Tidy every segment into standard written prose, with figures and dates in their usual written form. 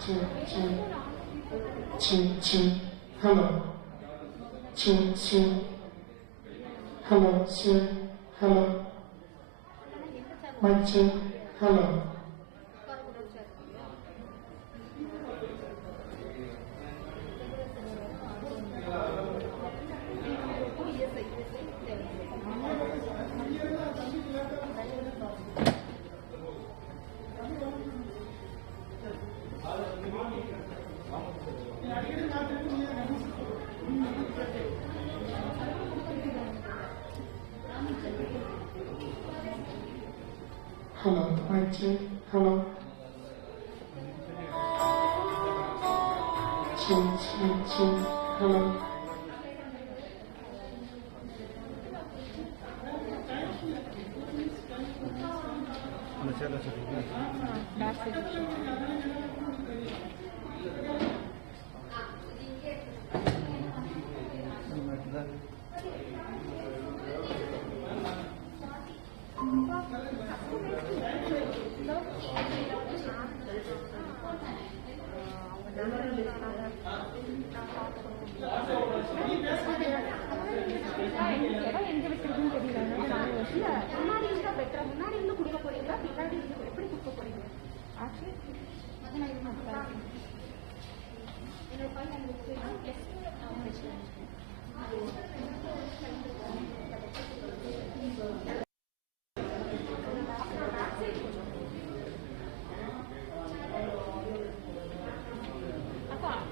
hello, hello, hello, mic check, hello. Hello, mic check, hello. Hello.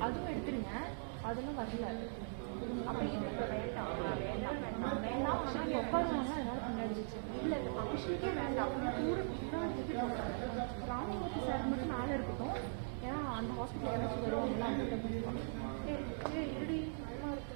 அதுவும் எடுத்துருங்க, அதெல்லாம் வரல. அப்படி வேண்டாம் வேண்டாம் வேண்டாம் வேண்டாம். ஆனால் உட்காருவாங்க, அதனால கொண்டாடிச்சு. இல்லை இந்த ஃபங்க்ஷனுக்கே வேண்டாம். ராமமூர்த்தி சார் மட்டும் மேலே இருக்கட்டும். ஏன்னா அந்த ஹாஸ்பிட்டல் யாராச்சும் வருவாங்களா, அந்த இருடி நல்லா இருக்கு.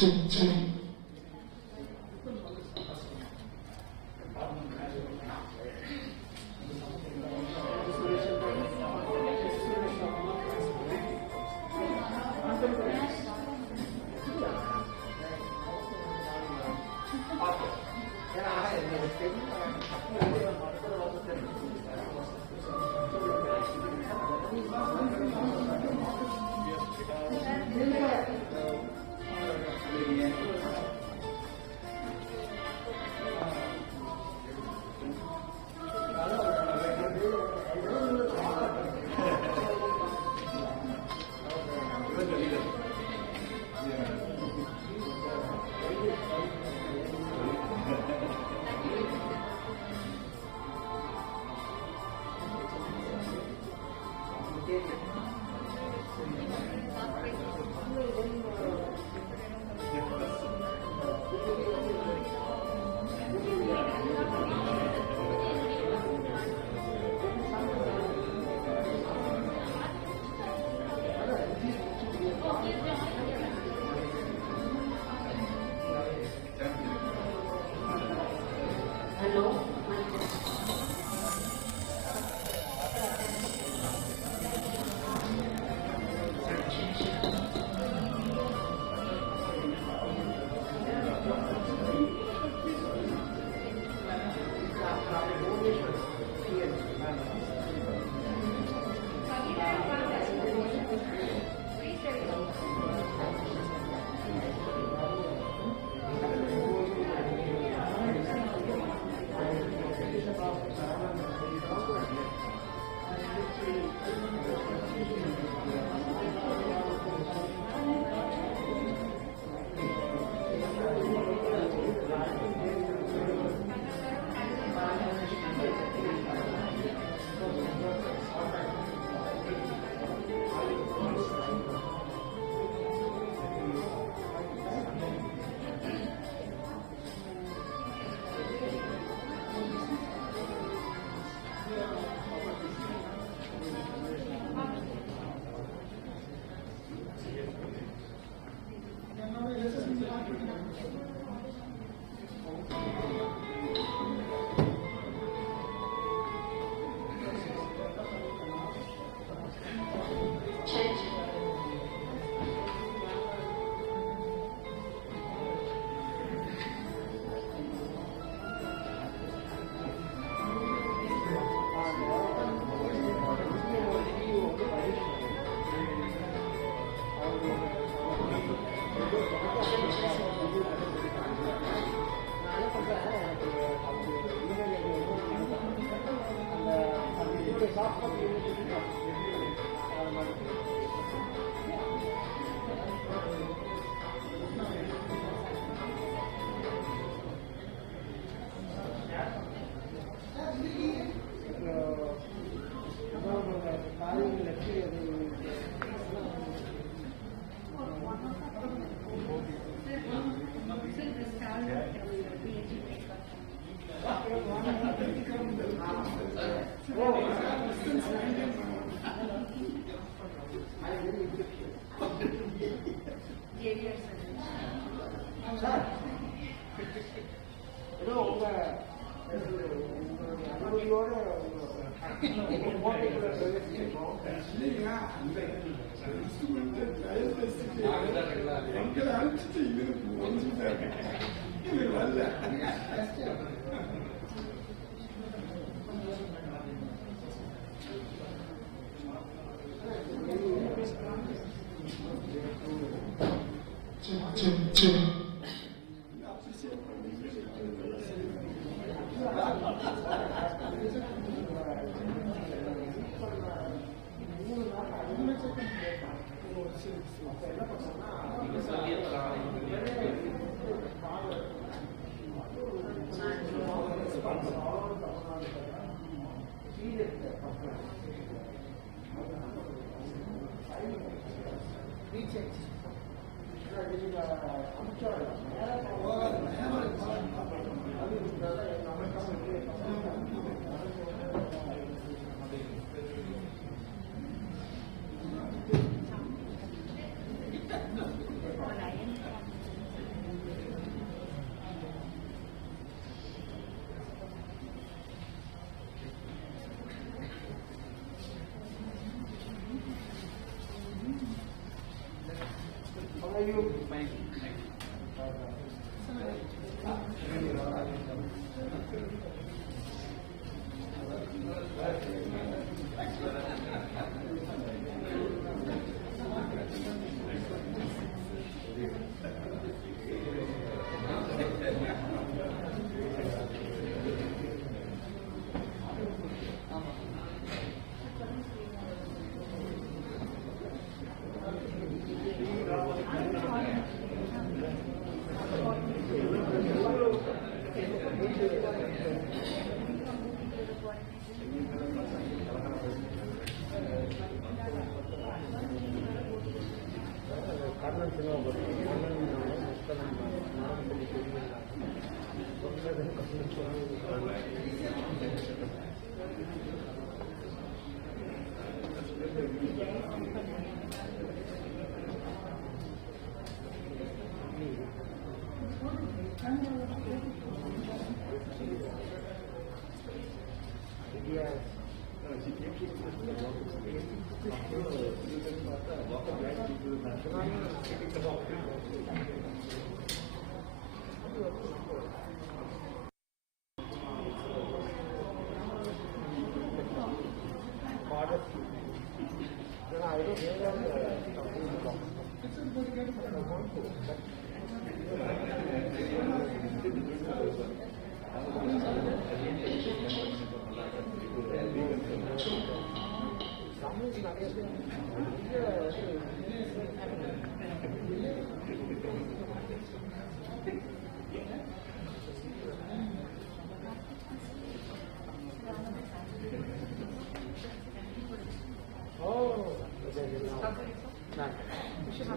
Check.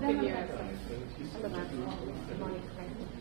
Happy New Year. Hello, ma'am. Good morning. Thank you.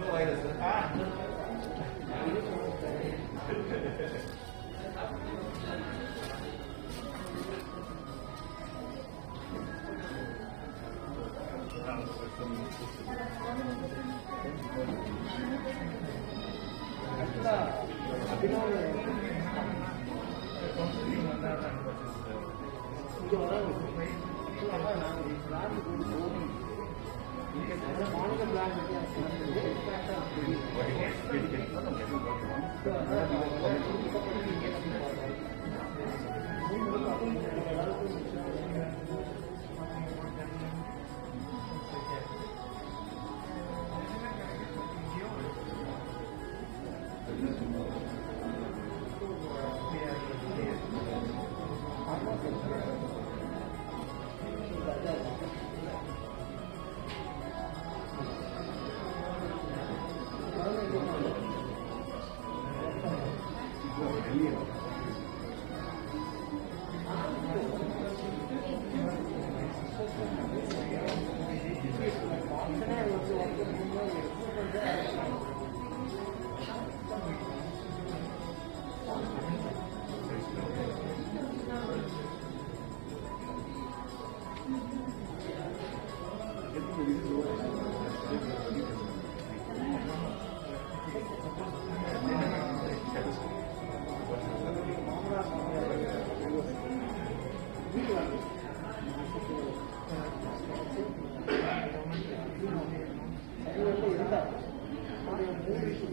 No virus. Hello.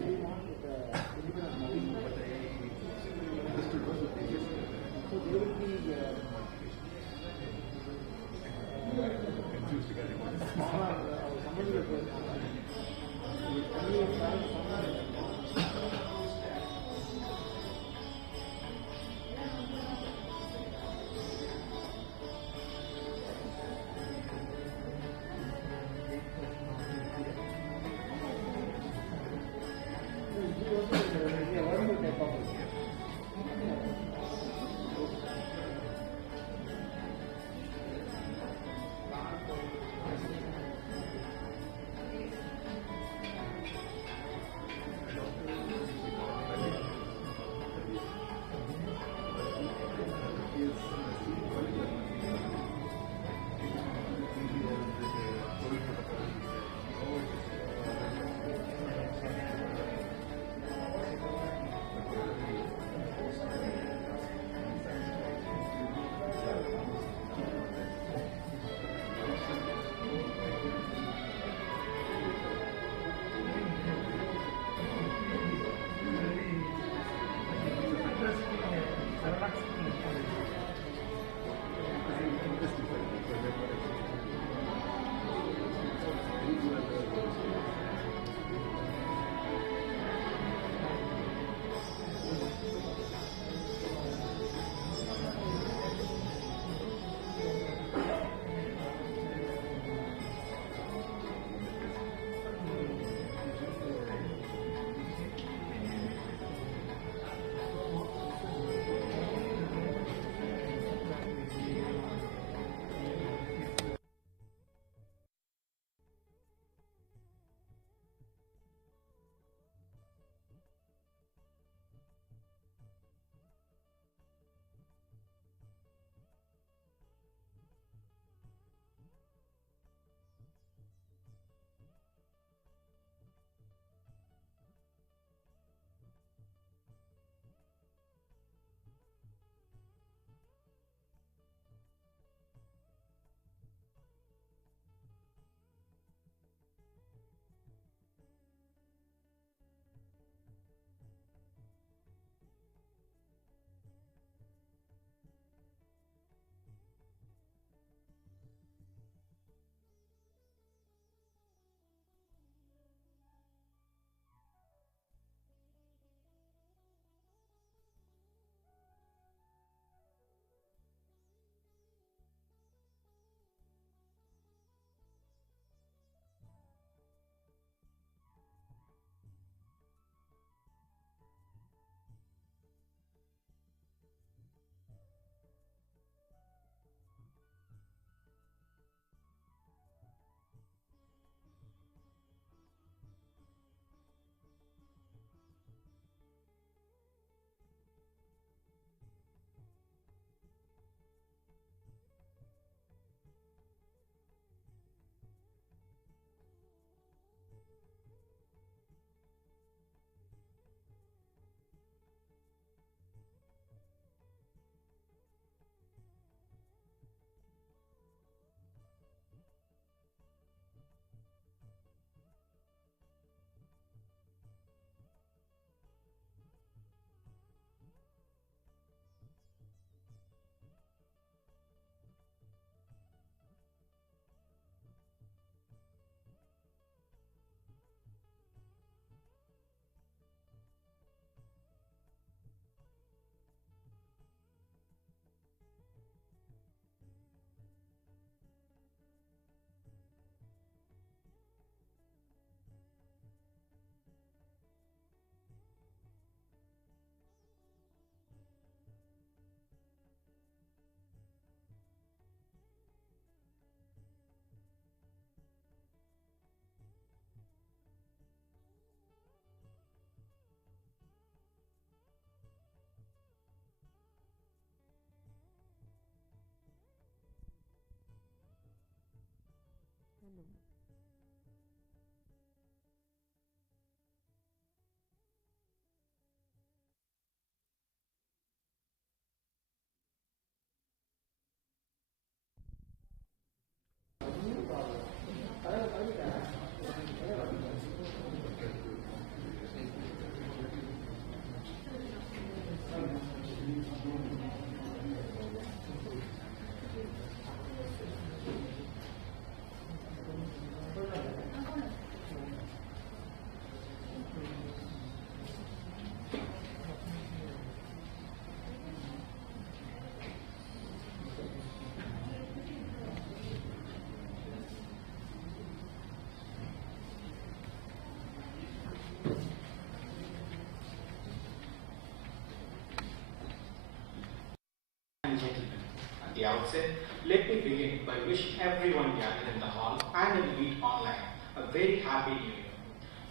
outset, let me begin by wishing everyone gathered in the hall and in the meet online a very happy new year.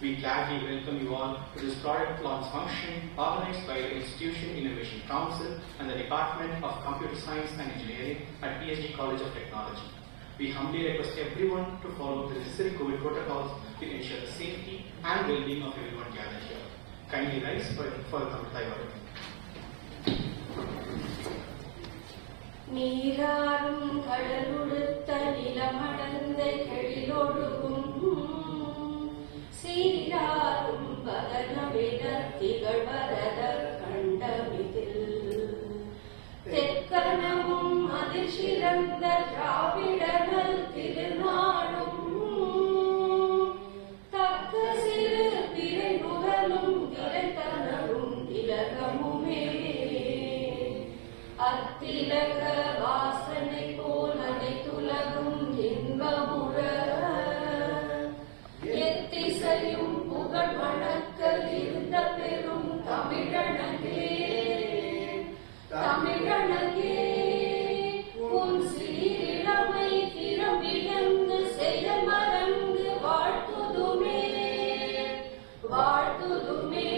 We gladly welcome you all to this product launch function organized by the Institution Innovation Council and the Department of Computer Science and Engineering at PSG College of Technology. We humbly request everyone to follow the necessary COVID protocols to ensure the safety and well-being of everyone gathered here. Kindly rise for the Kamrutai. நீராடும் கடலுடுத்த நிலமடந்த கெழிலொடுகும் சீராடும் பகன weeder திகழ்வரத கண்டமிதில் தெற்கனமும் அதில் சிறந்த திராவிடர்கள் திருநாடும் தக்க சிறு திரை முதலும் திரைத்தனரும் திலகமுமே அத்திலக வாசனை போல் அனைத்துலகும் இன்பமுற எத்திசையும் புகழ் வணக்க இருந்த பெரும் தமிழனகே தமிழனகே உன் சீரிழமை திறமிழந்து செய்ய மறந்து வாழ்த்துதுமே வாழ்த்துதுமே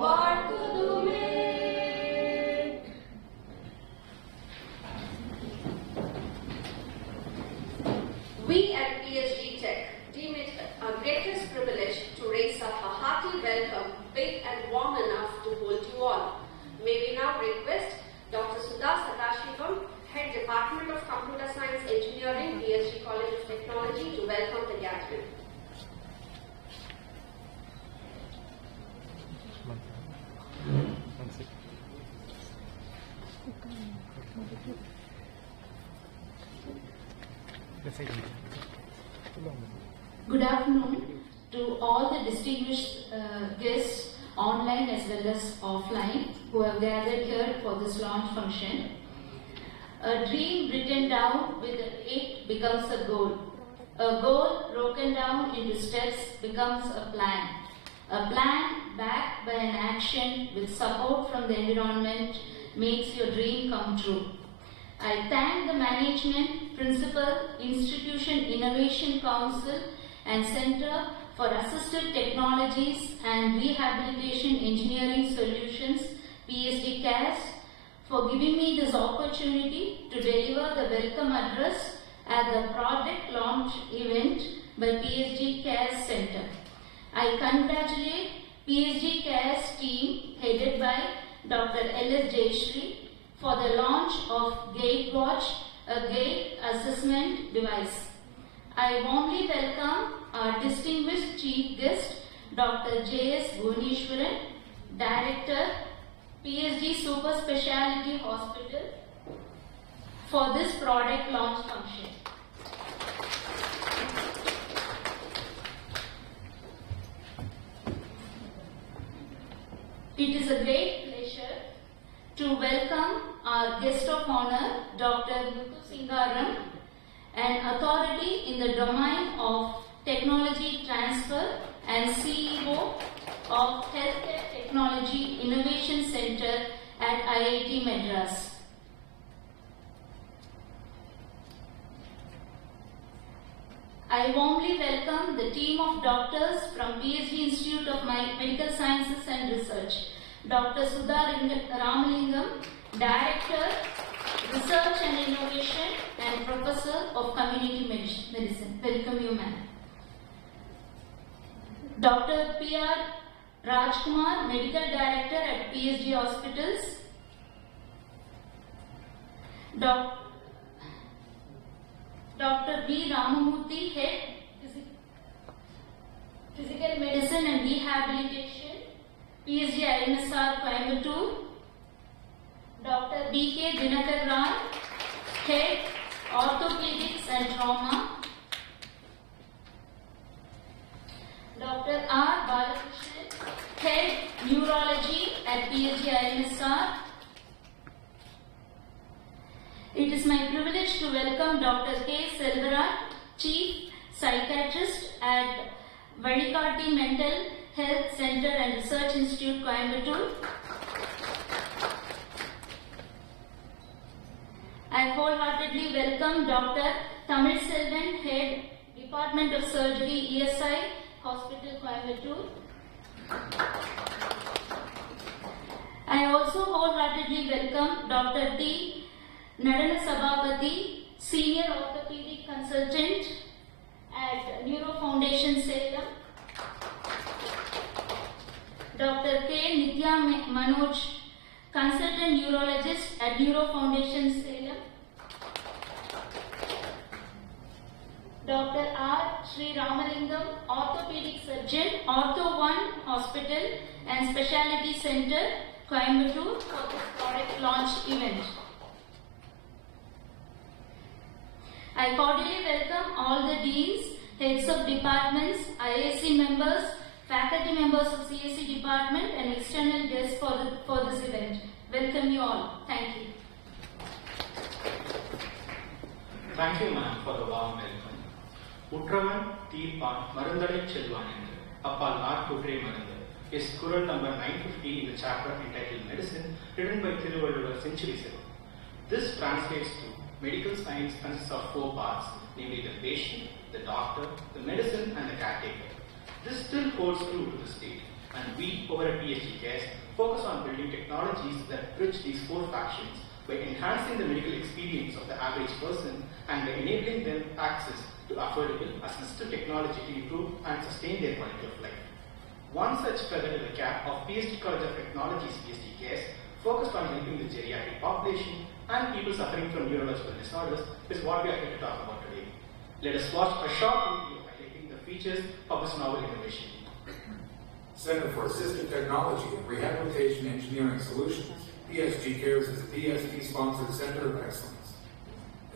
வாழ்த்துதுமே. We at PSG Tech deem it our greatest privilege to raise up a hearty welcome, big and warm enough to hold you all. May we now request Dr. Sudha Sadashivam, Head Department of Computer Science Engineering, PSG College of Technology, to welcome the gathering. Good afternoon to all the distinguished guests, online as well as offline, who have gathered here for this launch function. A dream written down with an 8 becomes a goal. A goal broken down into steps becomes a plan. A plan backed by an action with support from the environment makes your dream come true. I thank the management, principal, Institution Innovation Council and Center for Assisted Technologies and Rehabilitation Engineering Solutions, PSG CAS, for giving me this opportunity to deliver the welcome address at the project launch event by PSG CAS Center. I congratulate PSG CAS team headed by Dr. L.S. Jayashree for the launch of GateWatch, a gait assessment device. I warmly welcome our distinguished chief guest, Dr. J.S. Bhuvaneshwaran, Director, PSG Super Speciality Hospital, for this product launch function. It is a great pleasure to welcome our guest of honor, Dr. Muthu Singaram, an authority in the domain of technology transfer and CEO of Healthcare Technology Innovation Center at IIT Madras. I warmly welcome the team of doctors from PSG Institute of Medical Sciences and Research. Dr. Sudha Ramalingam, Director, Research and Innovation and Professor of Community Medicine. Welcome you, ma'am. Dr. P.R. Rajkumar, Medical Director at PSG Hospitals. Dr. V. Ramamurthy, Head Physical Medicine and Rehabilitation, PSG IMSR Coimbatore. Dr. B.K. Dinakar Ram, Head Orthopedics and Trauma. Dr. R. Balakrishnan, Head Neurology at PSG IMSR. It is my privilege to welcome Dr. K. Selvaran, Chief Psychiatrist at Vadikati Mental Health Center and Research Institute, Coimbatore. I wholeheartedly welcome Dr. Tamil Selvan, Head, Department of Surgery, ESI, Hospital, Coimbatore. I also wholeheartedly welcome Dr. T. Nadana Sabapati, Senior Orthopedic Consultant at Neuro Foundation, Salem. Dr. K. Nitya Manoj, Consultant Neurologist at Neuro Foundation, Salem. Dr. R. Sri Ramalingam, Orthopedic Surgeon, Ortho 1 Hospital and Specialty Center, Coimbatore, for this product launch event. I cordially welcome all the deans, heads of departments, IAC members, faculty members of CSE department and external guests for this event. Welcome you all. Thank you. Thank you, ma'am, for the warm welcome. Utravan Teerpan Marandalai Chelvan என்று அப்பால் நாட்குற்றே மருந்து is Kural number 950 in the chapter entitled Medicine, written by Thiruvalluvar centuries ago. This translates to medical science consists of 4 parts, namely the patient, the doctor, the medicine and the caretaker. This still holds true to this date, and we over at PSG Cares focus on building technologies that bridge these 4 factions by enhancing the medical experience of the average person and by enabling them access to affordable assistive technology to improve and sustain their quality of life. One such feather in the cap of PSG College of Technology's PSG Cares focused on helping the geriatric population and people suffering from neurological disorders is what we are here to talk about today. Let us watch a short video highlighting the features of this novel innovation. Center for Assistive Technology and Rehabilitation Engineering Solutions, PSG Cares is a DST-sponsored center of excellence.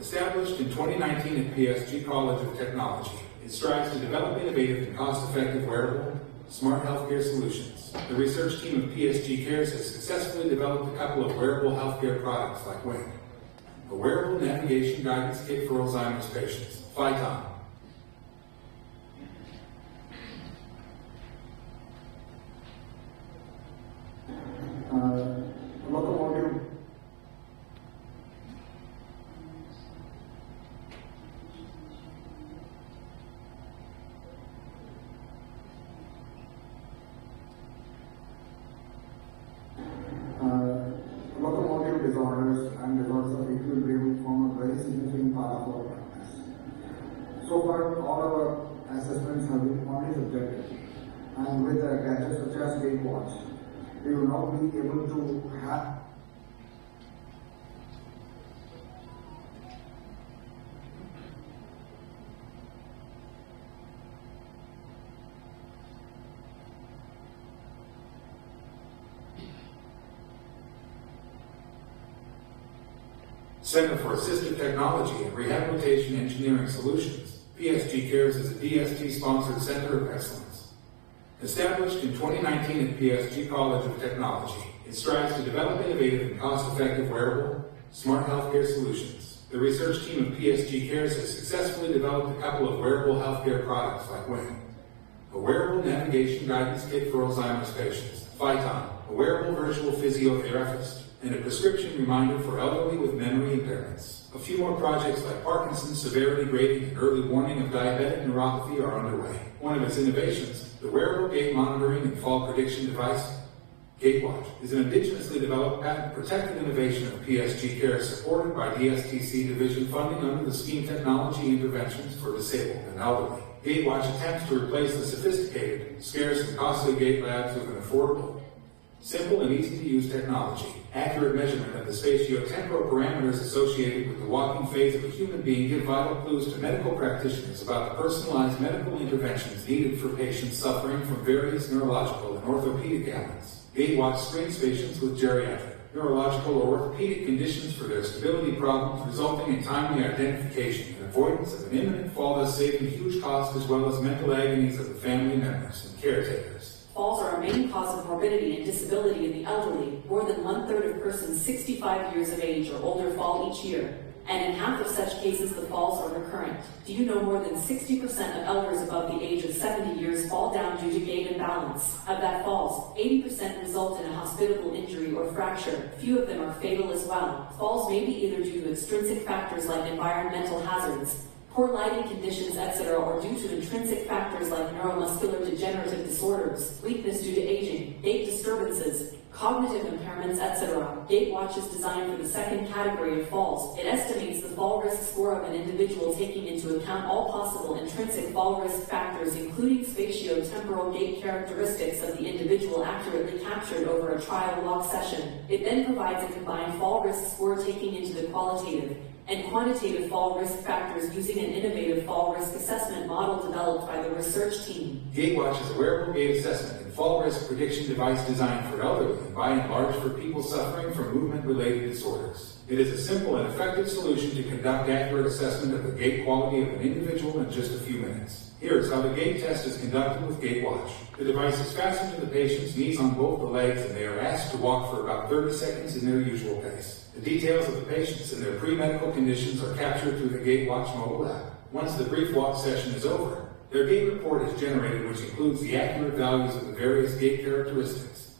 Established in 2019 at PSG College of Technology, it strives to develop innovative and cost-effective wearable, smart healthcare solutions. The research team of PSG Cares has successfully developed a couple of wearable healthcare products like WING, a wearable navigation guidance kit for Alzheimer's patients, Phyton, locomotive locomotive disorders and disorders of equilibrium form a very significant part of our practice. So far, all our assessments have been only subjective, and with gadgets such as Gait Watch, we will now be able to have Center for Assistive Technology and Rehabilitation Engineering Solutions, PSG Cares is a DST-sponsored center of excellence. Established in 2019 at PSG College of Technology, it strives to develop innovative and cost-effective wearable, smart healthcare solutions. The research team of PSG Cares has successfully developed a couple of wearable healthcare products like WING, a wearable navigation guidance kit for Alzheimer's patients, Phyton, a wearable virtual physiotherapist, and a prescription reminder for elderly with memory impairments. A few more projects like Parkinson's severity grading and early warning of diabetic neuropathy are underway. One of its innovations, the wearable gait monitoring and fall prediction device, Gait Watch, is an indigenously developed patent-protected innovation of PSG Cares supported by DSTC division funding under the scheme Technology Interventions for Disabled and Elderly. Gait Watch attempts to replace the sophisticated, scarce, and costly gait labs with an affordable, simple, and easy-to-use technology. Accurate measurement of the spatio-temporal parameters associated with the walking phase of a human being give vital clues to medical practitioners about the personalized medical interventions needed for patients suffering from various neurological and orthopedic ailments. Gait Watch screens patients with geriatric, neurological, or orthopedic conditions for their stability problems, resulting in timely identification and avoidance of an imminent fall, thus saving huge costs as well as mental agonies of the family members and caretakers. Falls are a main cause of morbidity and disability in the elderly. More than 1/3 of persons 65 years of age or older fall each year. and in half of such cases the falls are recurrent. Do you know more than 60% of elders above the age of 70 years fall down due to gait imbalance? Of that falls, 80% result in a hospitable injury or fracture. Few of them are fatal as well. Falls may be either due to extrinsic factors like environmental hazards, poor lighting conditions, etc., or due to intrinsic factors like neuromuscular degenerative disorders, weakness due to aging, gait disturbances, cognitive impairments, etc. Gatewatch is designed for the second category of falls. It estimates the fall risk score of an individual taking into account all possible intrinsic fall risk factors, including spatio-temporal gait characteristics of the individual accurately captured over a trial walk session. It then provides a combined fall risk score taking into the qualitative and quantitative fall risk factors using an innovative fall risk assessment model developed by the research team. Gatewatch is a wearable gait assessment and fall risk prediction device designed for elderly and by and large for people suffering from movement-related disorders. It is a simple and effective solution to conduct accurate assessment of the gait quality of an individual in just a few minutes. Here is how the gait test is conducted with Gatewatch. The device is fastened to the patient's knees on both the legs, and they are asked to walk for about 30 seconds in their usual pace. The details of the patients and their pre-medical conditions are captured through the Gatewatch mobile app. Once the brief walk session is over, their gait report is generated, which includes the accurate values of the various gait characteristics,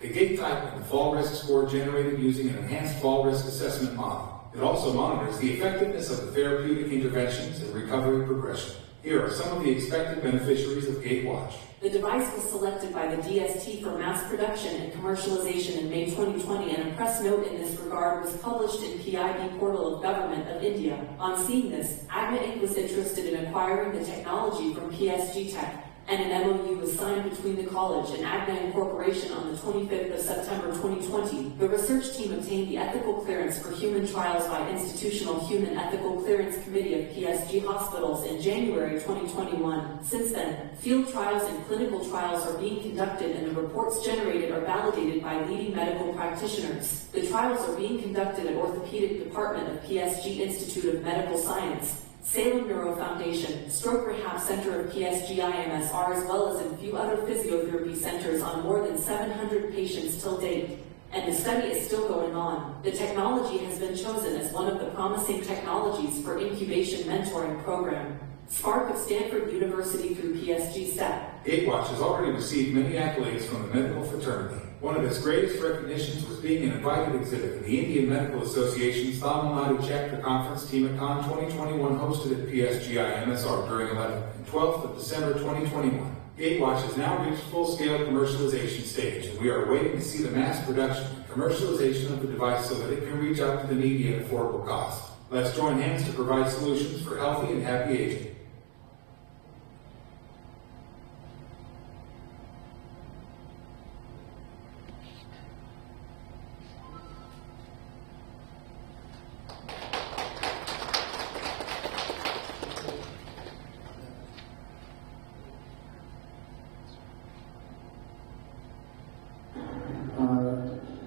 the gait type, and the fall risk score generated using an enhanced fall risk assessment model. It also monitors the effectiveness of the therapeutic interventions and recovery progression. Here are some of the expected beneficiaries of Gatewatch. The device was selected by the DST for mass production and commercialization in May 2020, and a press note in this regard was published in PIB portal of Government of India. On seeing this, AGMA Inc. was interested in acquiring the technology from PSG Tech, and an MOU was signed between the college and AGMA Incorporation on the 25th of September 2020. The research team obtained the ethical clearance for human trials by Institutional Human Ethical Clearance Committee of PSG hospitals in January 2021. Since then, field trials and clinical trials are being conducted, and the reports generated are validated by leading medical practitioners. The trials are being conducted at Orthopedic Department of PSG Institute of Medical Science, Salem Neuro Foundation, Stroke Rehab Center of PSG IMSR, as well as in few other physiotherapy centers on more than 700 patients till date. And the study is still going on. The technology has been chosen as one of the promising technologies for incubation mentoring program. Spark of Stanford University through PSG STEP. Gatewatch has already received many accolades from the medical fraternity. One of its greatest recognitions was being an invited exhibit in the Indian Medical Association's Tamil Nadu Chapter Conference TMACON 2021 hosted at PSG IMSR during 11th and 12th of December 2021. Gatewatch has now reached full-scale commercialization stage, and we are waiting to see the mass production and commercialization of the device so that it can reach out to the needy at affordable cost. Let's join hands to provide solutions for healthy and happy aging.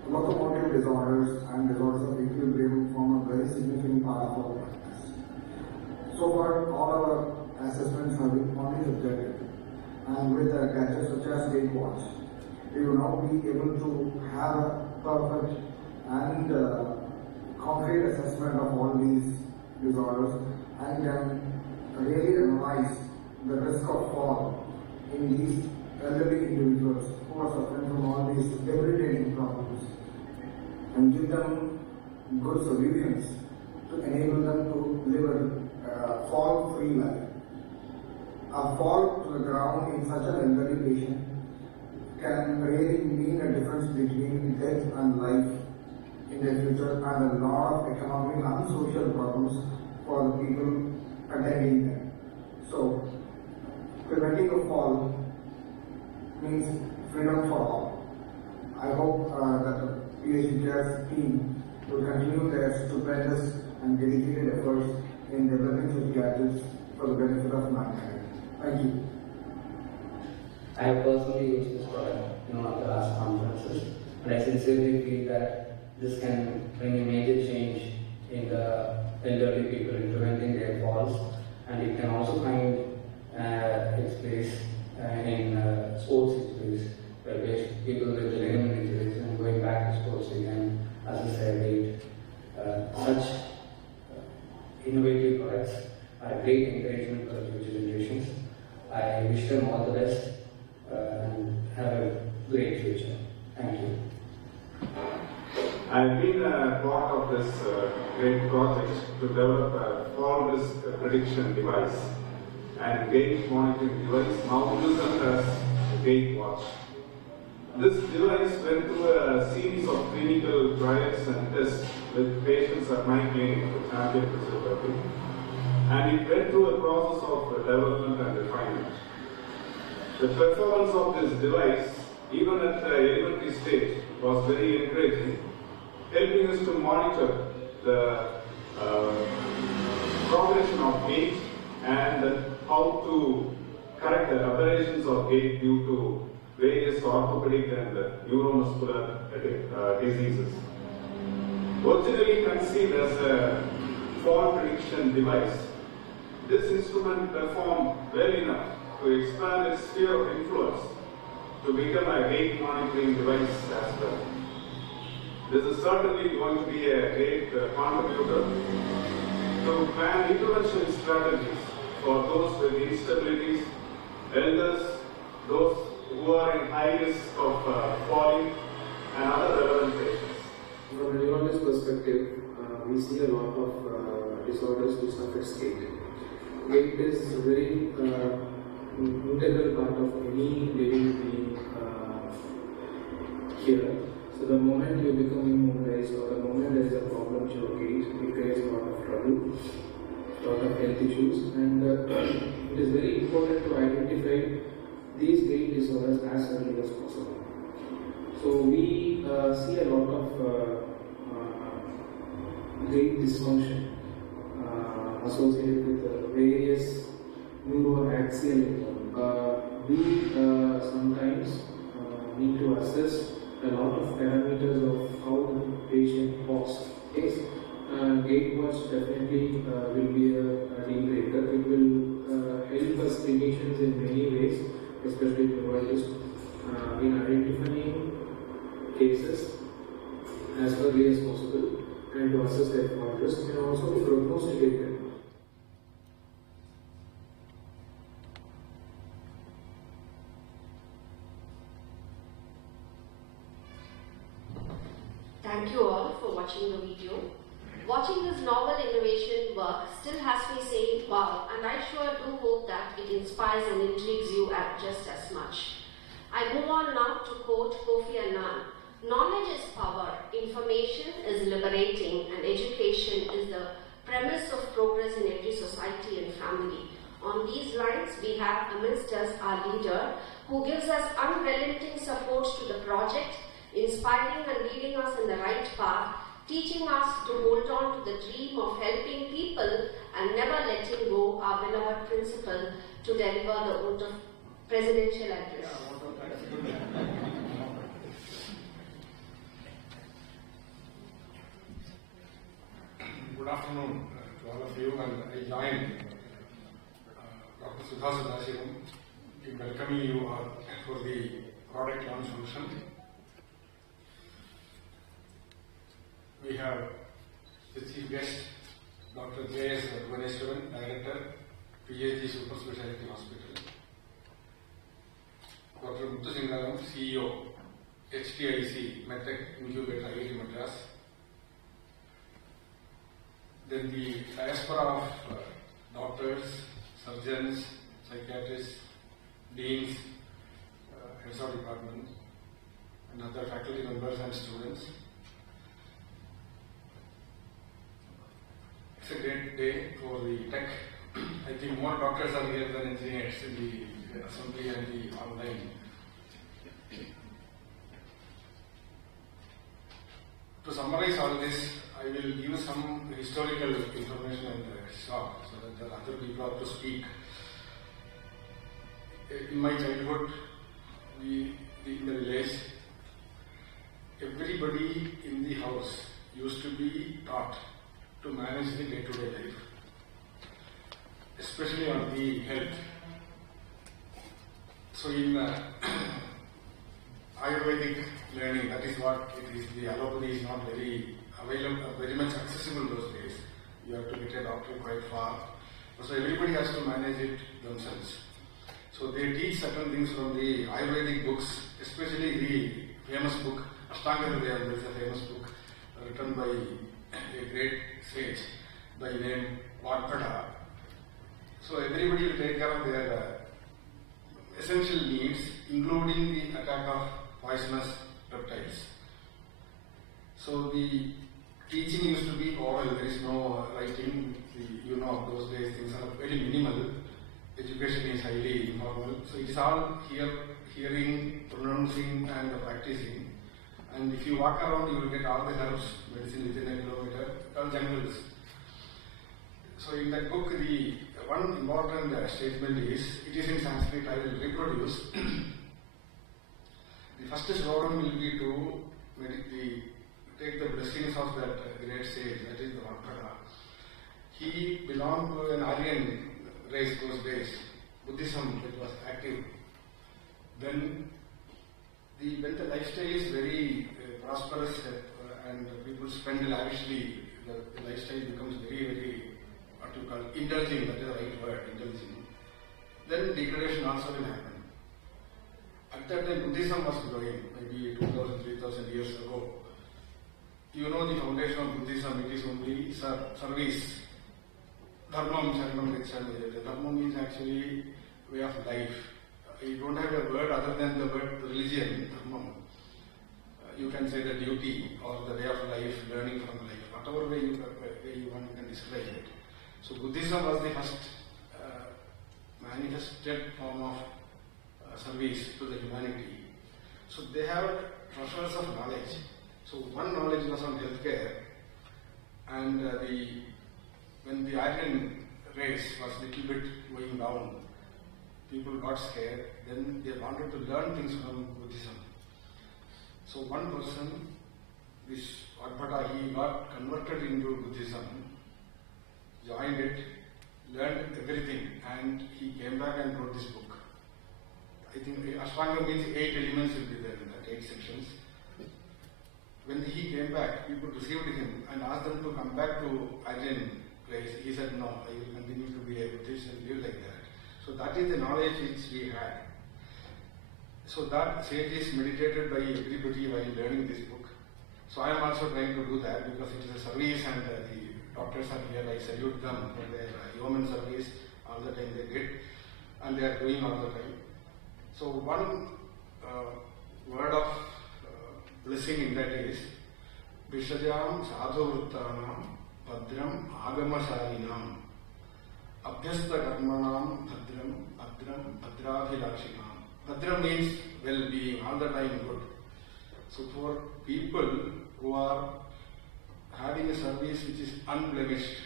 Locomotive disorders and disorders of equilibrium form a very significant part of our practice. So far, all our assessments have been only subjective, and with gadgets such as Gatewatch, we will now be able to have a perfect and concrete assessment of all these disorders and can really analyze the risk of fall in these elderly individuals who are suffering from all these debilitating problems, and give them good solutions to enable them to live a fall-free life. A fall to the ground in such an elderly patient can really mean a difference between death and life in the future, and a lot of economic and social problems for the people attending them. So, preventing a fall means freedom for all. I hope that the PSG Cares team will continue their stupendous and dedicated efforts in developing such gadgets for the benefit of mankind. Thank you. I have personally used this product in one of the last conferences, and I sincerely feel that this can bring a major change in the elderly people in preventing their falls, and it can also find its place in sports injuries, where people with ligament injuries and going back to sports again, as I said, such great future. Thank you. I've been a part of this great project to develop a fall risk prediction device and gait monitoring device, now used as Gait Watch. This device went through a series of clinical trials and tests with patients at my clinic, Champion Physiotherapy, and it went through a process of development and refinement. The performance of this device, even at the elementary stage, was very encouraging, helping us to monitor the progression of gait and how to correct the aberrations of gait due to various orthopedic and neuromuscular diseases. Originally conceived as a fall prediction device, this instrument performed well enough to expand its sphere of influence to become a gait monitoring device as well. This is certainly going to be a great contributor to plan intervention strategies for those with instabilities, elders, those who are in high risk of falling, and other relevant patients. From a neurologist perspective, we see a lot of disorders which affect gait. Gait is a very integral part of any living being here. So the moment you become immobilized or the moment there is a problem with your gait, it creates a lot of trouble, a lot of health issues, and it is very important to identify these gait disorders as early as possible. So we see a lot of gait dysfunction associated with various neuroaxial. We sometimes need to assess a lot of parameters of how the patient walks. Yes, Gait Watch definitely will be a deal breaker. It will help us clinicians in many ways, especially neurologists, in identifying cases as early as possible and to assess their fall risk and also to prognosticate them. Thank you all for watching the video. Watching this novel innovation work still has me saying wow, and I sure do hope that it inspires and intrigues you just as much. I move on now to quote Kofi Annan. Knowledge is power, information is liberating, and education is the premise of progress in every society and family. On these lines, we have amidst us our leader who gives us unrelenting support to the project, inspiring and leading us in the right path, teaching us to hold on to the dream of helping people and never letting go our beloved principle to deliver the oath of presidential address. Good afternoon to all of you, and I join Dr. Sudha Sadasivam in welcoming you for the product launch function. We have the chief guest, Dr. J.S. Bhuvaneswaran, Director, PHG Super Specialty Hospital. Dr. Muthusingaram, CEO, HTIC, MedTech Incubator, IIT Madras. Then the diaspora of doctors, surgeons, psychiatrists, deans, heads of departments, and other faculty members and students. It's a great day for the tech. I think more doctors are here than engineers in the assembly and the online. To summarize all this, I will give some historical information and short so that the other people have to speak. In my childhood, in the village, everybody in the house used to be taught to manage the day-to-day life, especially on the health. So in Ayurvedic learning, that is what it is. The allopathy is not very available, very much accessible those days. You have to get a doctor quite far. So everybody has to manage it themselves. So So they teach certain things from the Ayurvedic books, especially the famous book, Ashtanga Hridayam. There is a famous book written by a great sage by name Vadpada. So everybody will take care of their essential needs, including the attack of poisonous reptiles. So the teaching used to be oral, there is no writing. Those days things are very minimal. Education is highly informal. So it is all hearing, pronouncing and practicing. And if you walk around, you will get all the herbs, medicine within a kilometer, all jungles. So in that book, the one important statement is, it is in Sanskrit, I will reproduce. The first slogan will be to take the blessings of that great sage, that is the Vadpada. He belonged to an Aryan race those days. Buddhism, it was active. Then when the lifestyle is very prosperous and people spend lavishly, the lifestyle becomes very, very, what you call, indulging, that is the right word, indulging. Then degradation also will happen. At that time, Buddhism was growing, maybe 2,000, 3,000 years ago. You know the foundation of Buddhism, it is only service. Dharmam, Sharanam, Gacchami. Dharma means actually way of life. You don't have a word other than the word religion, Dharmam. You can say the duty or the way of life, learning from life, whatever way you want, you can describe it. So Buddhism was the first manifested form of service to the humanity. So they have treasures of knowledge. So one knowledge was on healthcare, and when the Aryan race was a little bit going down, people got scared, then they wanted to learn things from Buddhism. So one person, this Vadpada, he got converted into Buddhism, joined it, learned everything, and he came back and wrote this book. I think Ashtanga means 8 elements will be there in that, 8 sections. When he came back, people received him and asked them to come back to Aryan race. He said, no, I will continue to be a Buddhist and live like that. So that is the knowledge which we had. So that sage is meditated by everybody while learning this book. So I am also trying to do that because it is a service and the doctors are here. I salute them for their yeoman service. All the time they did, and they are doing all the time. So one word of blessing in that is Vishajam Sadhuruttanam Bhadram Agamasarinam Abhyasta Karmanam Bhadram Bhadrabhilashinam. Bhadram means well-being, all the time good. So for people who are having a service which is unblemished,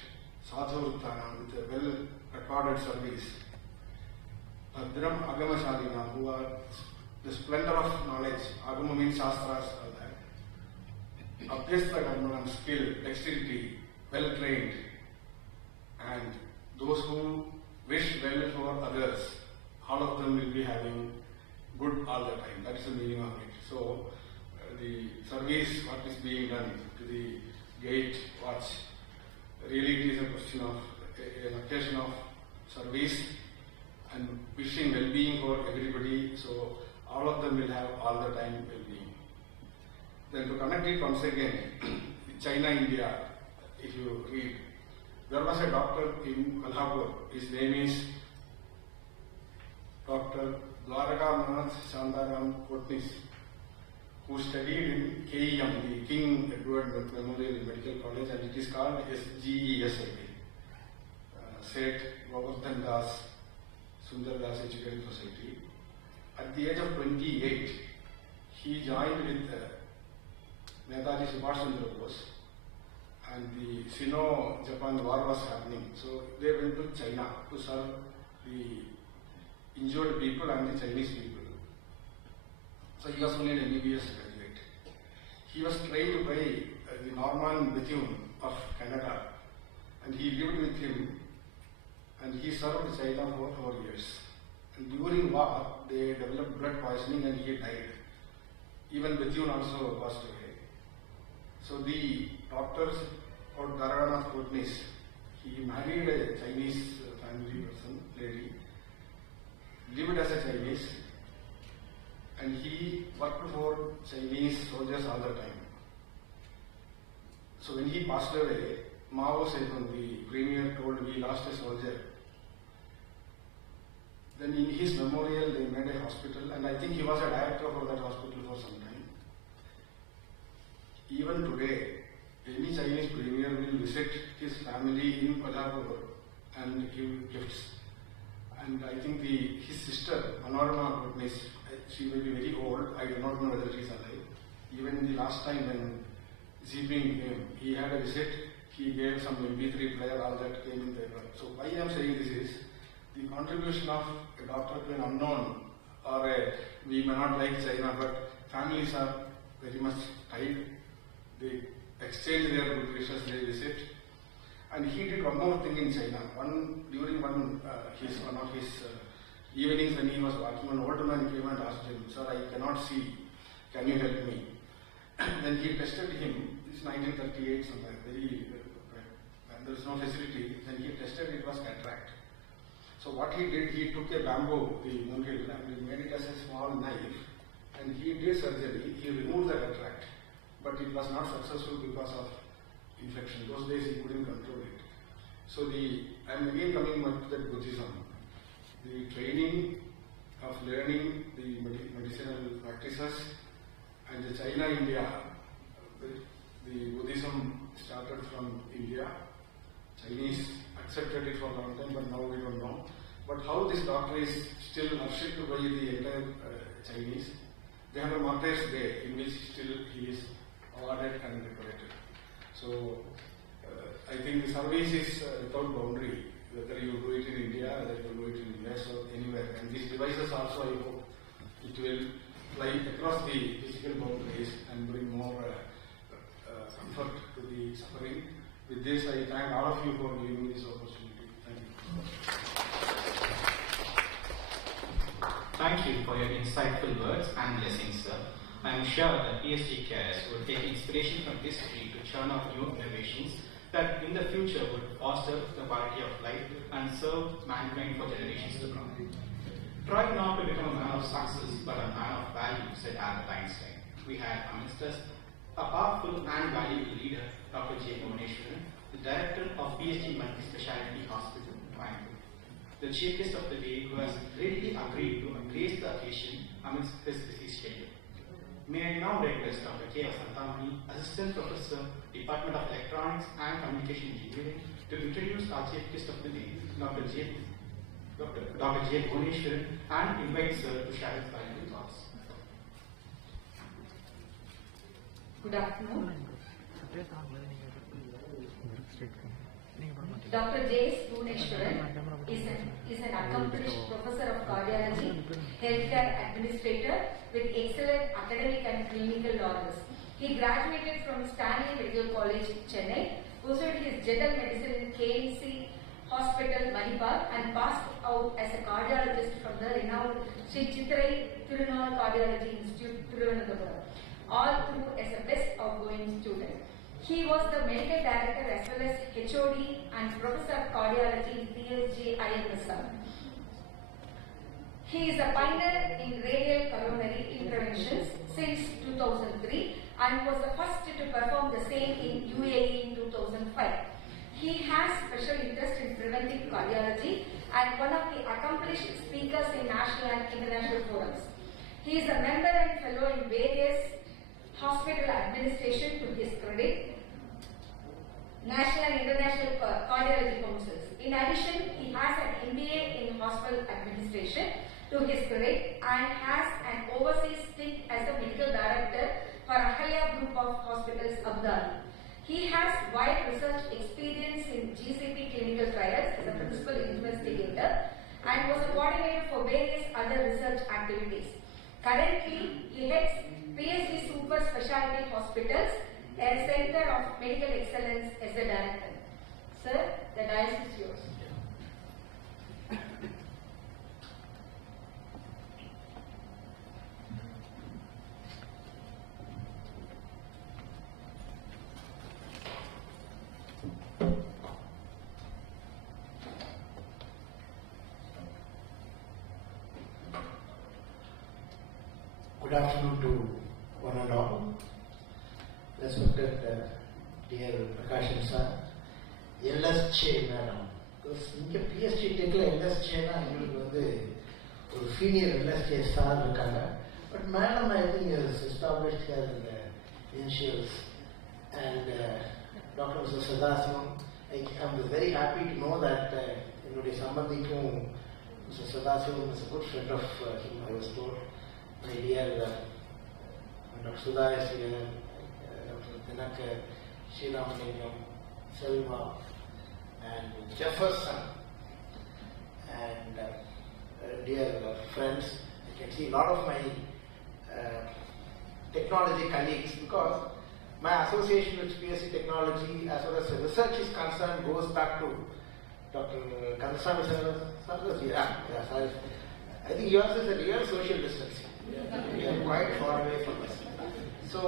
Sadhuruttanam, with a well-recorded service, Bhadram Agamasarinam, who are the splendor of knowledge. Agama means Shastras, all that. Abhyasta Karmanam, skill, dexterity, well-trained, and those who wish well for others, all of them will be having good all the time. That is the meaning of it. So, the service, what is being done to the gate watch, really it is a question of an occasion of service and wishing well-being for everybody. So, all of them will have all the time well-being. Then to connect it once again, China, India, if you read, there was a doctor in Kolhapur, his name is Dr. Dwaraka Shantaram Kotnis, who studied in KEM, the King Edward Memorial Medical College, and it is called SGESIB, Seth Govardhan Das Sundar Das Educational Society. At the age of 28, he joined with Netaji Subhash Chandra Bose, and the Sino-Japan war was happening. So they went to China to serve the injured people and the Chinese people. So he was only an MBBS graduate. He was trained by the Norman Bethune of Canada, and he lived with him, and he served China for 4 years. And during war, they developed blood poisoning and he died. Even Bethune also passed away. So the doctors called Dwaraka Kotnis, he married a Chinese family person, lady, lived as a Chinese, and he worked for Chinese soldiers all the time. So when he passed away, Mao Zedong, the premier, told we lost a soldier. Then in his memorial they made a hospital, and I think he was a director for that hospital for some time. Even today, any Chinese premier will visit his family in Kolhapur and give gifts. And I think his sister, Manorama Gutnis, she may be very old, I do not know whether she is alive. Even the last time when Xi Jinping came, he had a visit, he gave some MP3 player, all that came in there. So why I am saying this is, the contribution of a doctor to an unknown, or we may not like China, but families are very much tied. They exchange their good wishes, they visit. And he did one more thing in China. During one of his evenings when he was walking, an old man came and asked him, "Sir, I cannot see, can you help me?" Then he tested him. It's 1938 somewhere, and there is no facility. Then he tested, it was cataract. So what he did, he took a bamboo, the mungil, and he made it as a small knife, and he did surgery. He removed the cataract, but it was not successful because of infection. Those days he couldn't control it. So I am again coming back to that Buddhism. The training of learning the medicinal practices, and the China-India, the Buddhism started from India. Chinese accepted it for a long time, but now we don't know. But how this doctor is still worshipped by the entire Chinese, they have a Martyrs' Day in which still he is awarded and decorated. So I think the service is without boundary, whether you do it in India, whether you do it in US or anywhere. And these devices also, I hope, it will fly across the physical boundaries and bring more comfort to the suffering. With this, I thank all of you for giving me this opportunity. Thank you. Thank you for your insightful words and blessings, sir. I am sure that PSG Cares will take inspiration from history to churn out new innovations that in the future would foster the quality of life and serve mankind for generations to come. Try not to become a man of success, but a man of value, said Albert Einstein. We had amongst us a powerful and valuable leader, Dr. J. Bhuvaneshwaran, the director of PSG Multi-Speciality Hospital, Coimbatore, the chief guest of the day who has readily agreed to grace the occasion amidst his busy schedule. May I now request Dr. K. Santamani, Assistant Professor, Department of Electronics and Communication Engineering, to introduce our chief guest of the day, Dr. J. Bhuvaneshwaran, and invite Sir to share his valuable thoughts. Good afternoon. Dr. J. Bhuvaneshwaran is an accomplished professor of cardiology, healthcare administrator with excellent academic and clinical honors. He graduated from Stanley Medical College, Chennai, pursued his general medicine in KMC Hospital, Manipal, and passed out as a cardiologist from the renowned Sri Chitrai Tirunal Cardiology Institute, Thiruvananthapuram, all through as a best outgoing student. He was the medical director as well as HOD and professor of cardiology in PSG IMSR. He is a pioneer in radial coronary interventions since 2003 and was the first to perform the same in UAE in 2005. He has special interest in preventive cardiology and one of the accomplished speakers in national and international forums. He is a member and fellow in various hospital administration to his credit, national and international cardiology councils. In addition, he has an MBA in hospital administration to his credit and has an overseas stint as a medical director for Ahalya Group of Hospitals, Abu Dhabi. He has wide research experience in GCP clinical trials as a principal investigator and was a coordinator for various other research activities. Currently, he heads PSG Super Specialty Hospitals, a center of medical excellence as a director. Sir, the dais is yours. Good afternoon to one and all. Respected dear Prakashan sir, LSJ madam. Because இங்கே PST டெக்கில் எல்எஸ்ஜேனா எங்களுக்கு வந்து ஒரு senior LSJ sir இருக்காங்க. But madam I think is established here in the initials and doctor mister Sadasivam. I am very happy to know that என்னுடைய சம்பந்திக்கும் mister Sadasivam is a good friend of him, I was told. My dear Dr. Sudha is here, Dr. Dinakar, Sriramaniam, Selva, and Jefferson, and dear friends. I can see a lot of my technology colleagues, because my association with PSC Technology as well as research is concerned goes back to Dr. Kandasamy Sardas. Sorry. I think yours is a real social distancing. We are quite far away from us. So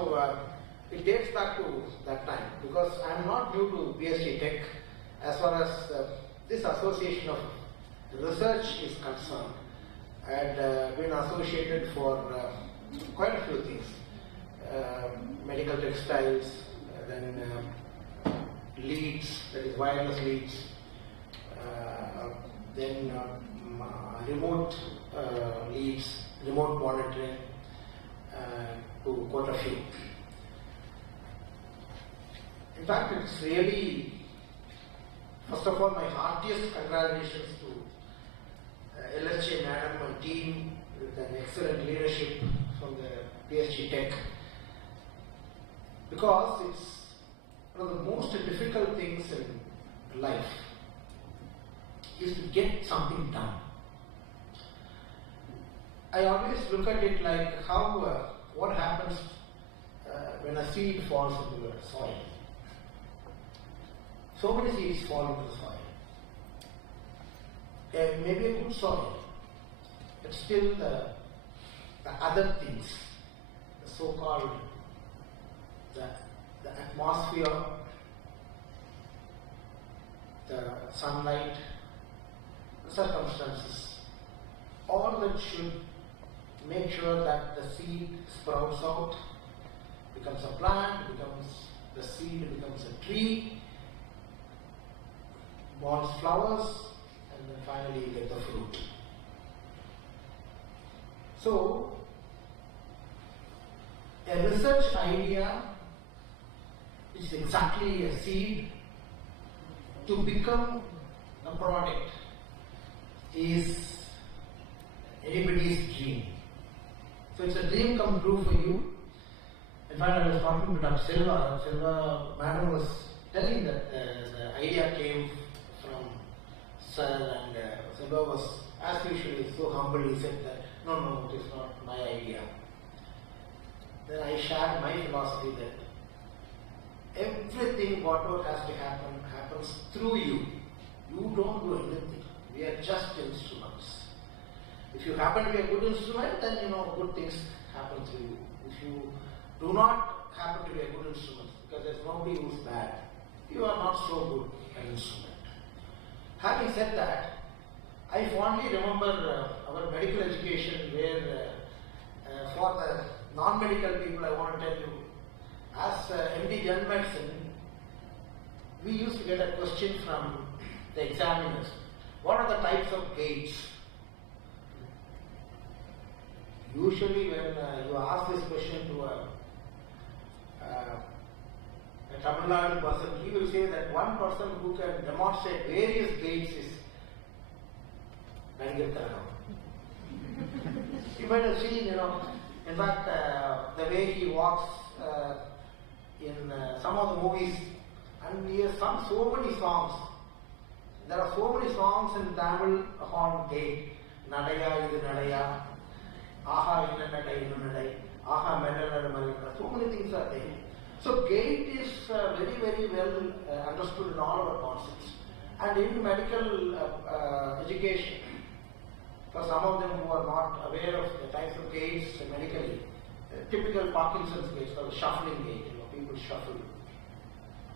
it dates back to that time, because I am not new to PSG Tech as far as this association of research is concerned. I had been associated for quite a few things. Medical textiles, then leads, that is wireless leads, then remote leads, remote monitoring, to quite a few. In fact, it's really, first of all, my heartiest congratulations to LSJ madam and team with an excellent leadership from the PSG Tech, because it's one of the most difficult things in life is to get something done. I always look at it like how, what happens when a seed falls into the soil. So many seeds fall into the soil. Maybe a good soil, but still the other things, the so-called the atmosphere, the sunlight, the circumstances, all that should make sure that the seed sprouts out, becomes a plant, the seed becomes a tree, borns flowers, and then finally you get the fruit. So, a research idea is exactly a seed to become a product is anybody's dream. So it's a dream come true for you. In fact, I was talking to Dr. Selva. Selva madam was telling that the idea came from sir, and Selva was, as usual, so humble. He said that, no, it is not my idea. Then I shared my philosophy that everything, whatever has to happen, happens through you. You don't do anything. We are just instruments. If you happen to be a good instrument, then good things happen to you. If you do not happen to be a good instrument, because there's nobody who's bad, you are not so good an instrument. Having said that, I fondly remember our medical education, where for the non-medical people, I want to tell you, as MD General Medicine, we used to get a question from the examiners. What are the types of gaits? Usually when you ask this question to a Tamil Nadu person, he will say that one person who can demonstrate various gaits is Nadigar Tilakam. You might have seen, in fact, the way he walks in some of the movies, and he has sung so many songs. There are so many songs in Tamil on gait. Nadaya idu nadaya, aha inna nadai innu nadai, aha menala malika. So many things are there. So gait is very, very well understood in all our concepts. And in medical education, for some of them who are not aware of the types of gaits medically, typical Parkinson's gait, called shuffling gait, people shuffle.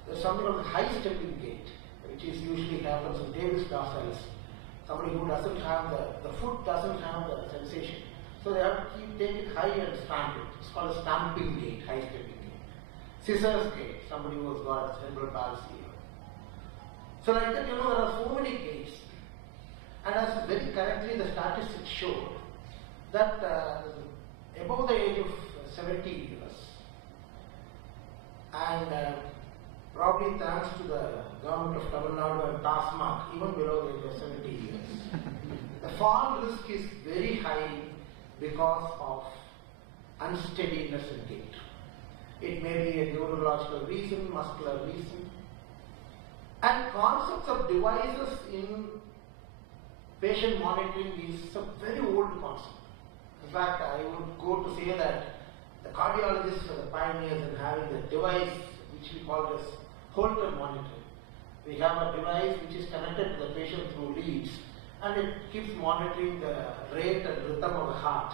There's something called the high stepping gait, which is usually happens in Davis dorsalis. Somebody who doesn't have the foot doesn't have the sensation. So they have to take it high and stamp it. It's called a stamping gait, high stepping gait. Scissors gait, somebody who has got cerebral palsy. So like that, there are so many gaits. And as very correctly the statistics show that above the age of 70 years, and probably thanks to the government of Tamil Nadu and TASMAC, even below the age of 70 years, the fall risk is very high because of unsteadiness in gait. It may be a neurological reason, muscular reason, and concepts of devices in patient monitoring is a very old concept. In fact, I would go to say that the cardiologists are the pioneers in having the device which we call as Holter monitoring. We have a device which is connected to the patient through leads, and it keeps monitoring the rate and rhythm of the heart.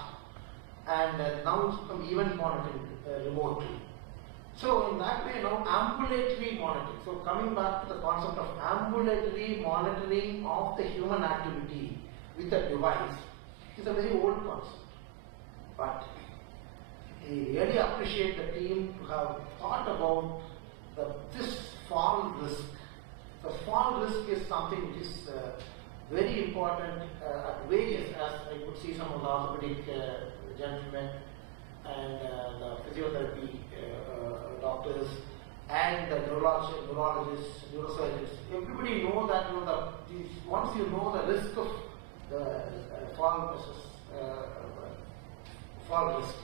And now it's become event monitoring remotely. So in that way now ambulatory monitoring. So coming back to the concept of ambulatory monitoring of the human activity with a device is a very old concept. But I really appreciate the team to have thought about this fall risk. The fall risk is something which is very important at various, as I could see some of the orthopedic gentlemen and the physiotherapy doctors and the neurologists, neurosurgeons. Everybody know that once you know the risk of the fall risk,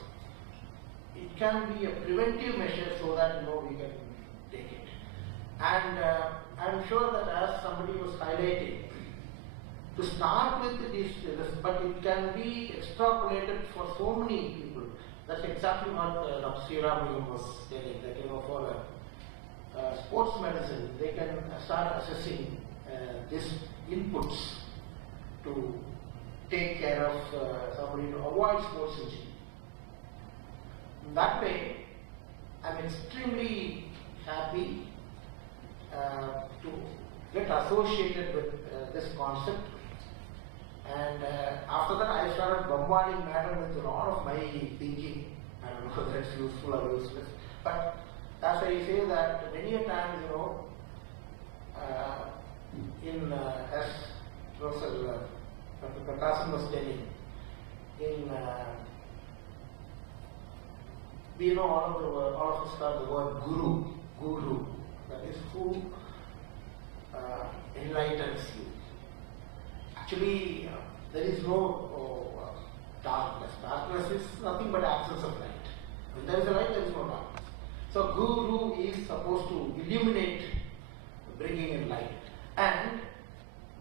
it can be a preventive measure so that we can take it. And I'm sure that as somebody was highlighting, to start with this, but it can be extrapolated for so many people. That's exactly what Dr. Sriram was telling, that for sports medicine, they can start assessing these inputs to take care of somebody to avoid sports injury. In that way, I'm extremely happy to get associated with this concept. And after that, I started bombarding madam with a lot of my thinking. I don't know whether it's useful or useless. But as I say that many a times, as Professor Dr. Prakasam was telling, we know all of us have the word guru. That is who enlightens you. Actually, there is no darkness. Darkness is nothing but absence of light. When there is a light, there is no darkness. So guru is supposed to illuminate, bringing in light. And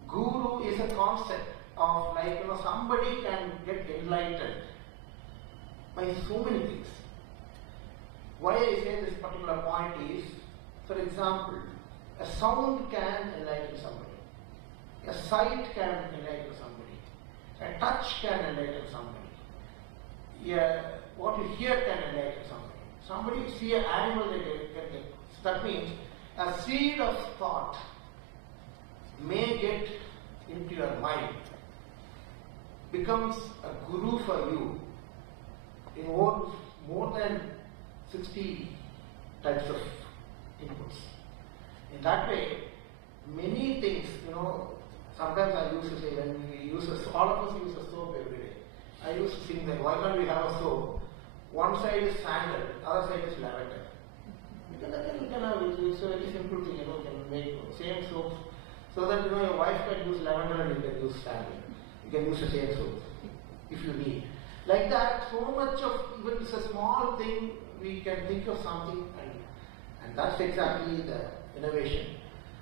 guru is a concept of somebody can get enlightened by so many things. Why I say this particular point is, for example, a sound can enlighten somebody. A sight can enlighten somebody. A touch can enlighten somebody. What you hear can enlighten somebody. Somebody see an animal they can get. That means a seed of thought may get into your mind, becomes a guru for you in more than 60 types of inputs. In that way, many things, sometimes I used to say, when we use all of us use a soap every day. I used to think that why can't we have a soap? One side is sandal, other side is lavender. Because then you can have it's a very simple thing, you can make same soap. So that your wife can use lavender and you can use sandal. You can use the same soap if you need. Like that, so much of, even it's a small thing, we can think of something, and that's exactly the innovation.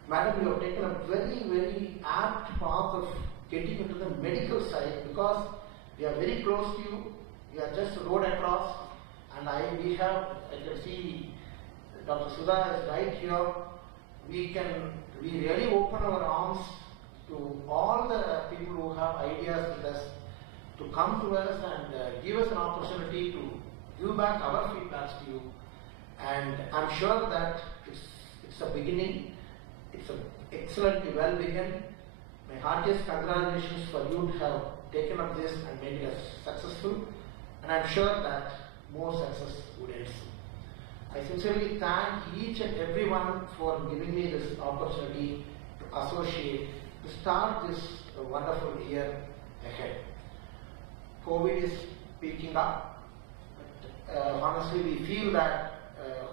Madam, you have taken a very, very apt path of getting into the medical side, because we are very close to you. We are just a road across, and I can see Dr. Sudha is right here. We really open our arms to all the people who have ideas with us to come to us and give us an opportunity to give back our feedbacks to you. And I'm sure that it's a beginning. It's an excellently well begun. My heartiest congratulations for you to have taken up this and made it successful. and I'm sure that more success would ensue. I sincerely thank each and everyone for giving me this opportunity to associate, to start this wonderful year ahead. COVID is picking up, but honestly we feel that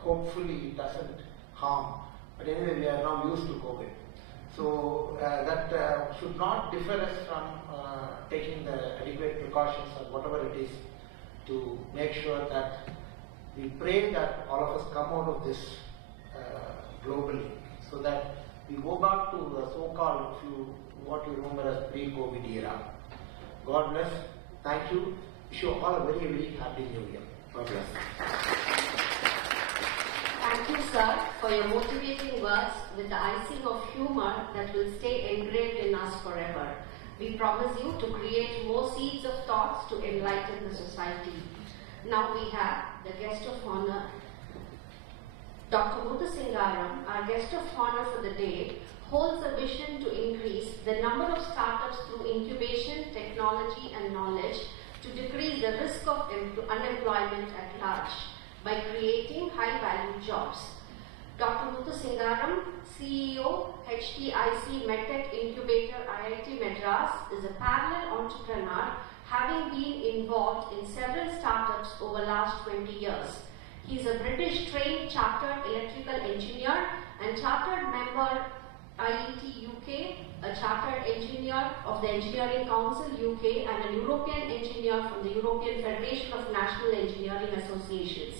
hopefully it doesn't harm. But anyway, we are now used to COVID. So that should not defer us from taking the adequate precautions or whatever it is to make sure that we pray that all of us come out of this globally, so that we go back to the so-called, what you remember as pre-COVID era. God bless. Thank you. Wish you all a very, very happy New Year. God bless. Thank you, sir, for your motivating words with the icing of humor that will stay engraved in us forever. We promise you to create more seeds of thoughts to enlighten the society. Now we have the guest of honor, Dr. Muthusingaram, our guest of honor for the day, holds a vision to increase the number of startups through incubation, technology and knowledge to decrease the risk of unemployment at large by creating high-value jobs. Dr. Muthusingaram, CEO, HTIC MedTech Incubator IIT Madras, is a parallel entrepreneur, having been involved in several startups over the last 20 years. He is a British-trained chartered electrical engineer and chartered member IET UK, a chartered engineer of the Engineering Council UK, and a European engineer from the European Federation of National Engineering Associations.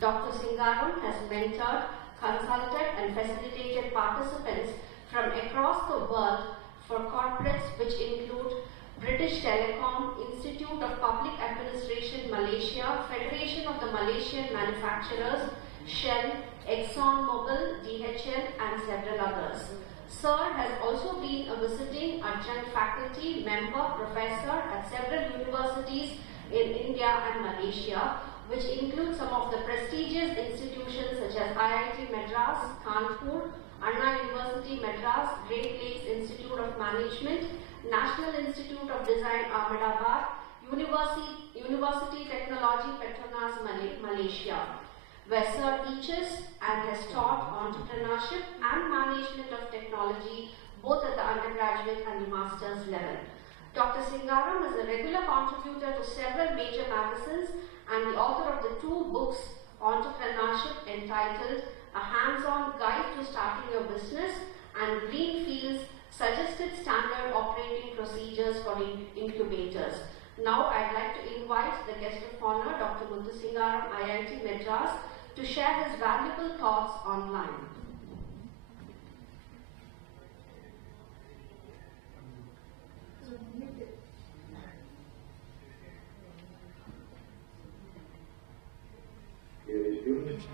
Dr. Singaram has mentored, consulted and facilitated participants from across the world for corporates which include British Telecom, Institute of Public Administration Malaysia, Federation of the Malaysian Manufacturers, Shell, ExxonMobil, DHL and several others. Sir has also been a visiting adjunct faculty member professor at several universities in India and Malaysia, which include some of the prestigious institutions such as IIT Madras, Kanpur, Anna University Madras, Great Lakes Institute of Management, National Institute of Design Ahmedabad, University Technology Petronas Malaysia, where Sir teaches and has taught entrepreneurship and management of technology both at the undergraduate and the master's level. Dr. Singaram is a regular contributor to several major magazines and the author of the 2 books, Entrepreneurship, entitled A Hands-On Guide to Starting Your Business and Greenfield's Suggested Standard Operating Procedures for Incubators. Now I'd like to invite the guest of honor, Dr. Muthusingaram, IIT Madras, to share his valuable thoughts online.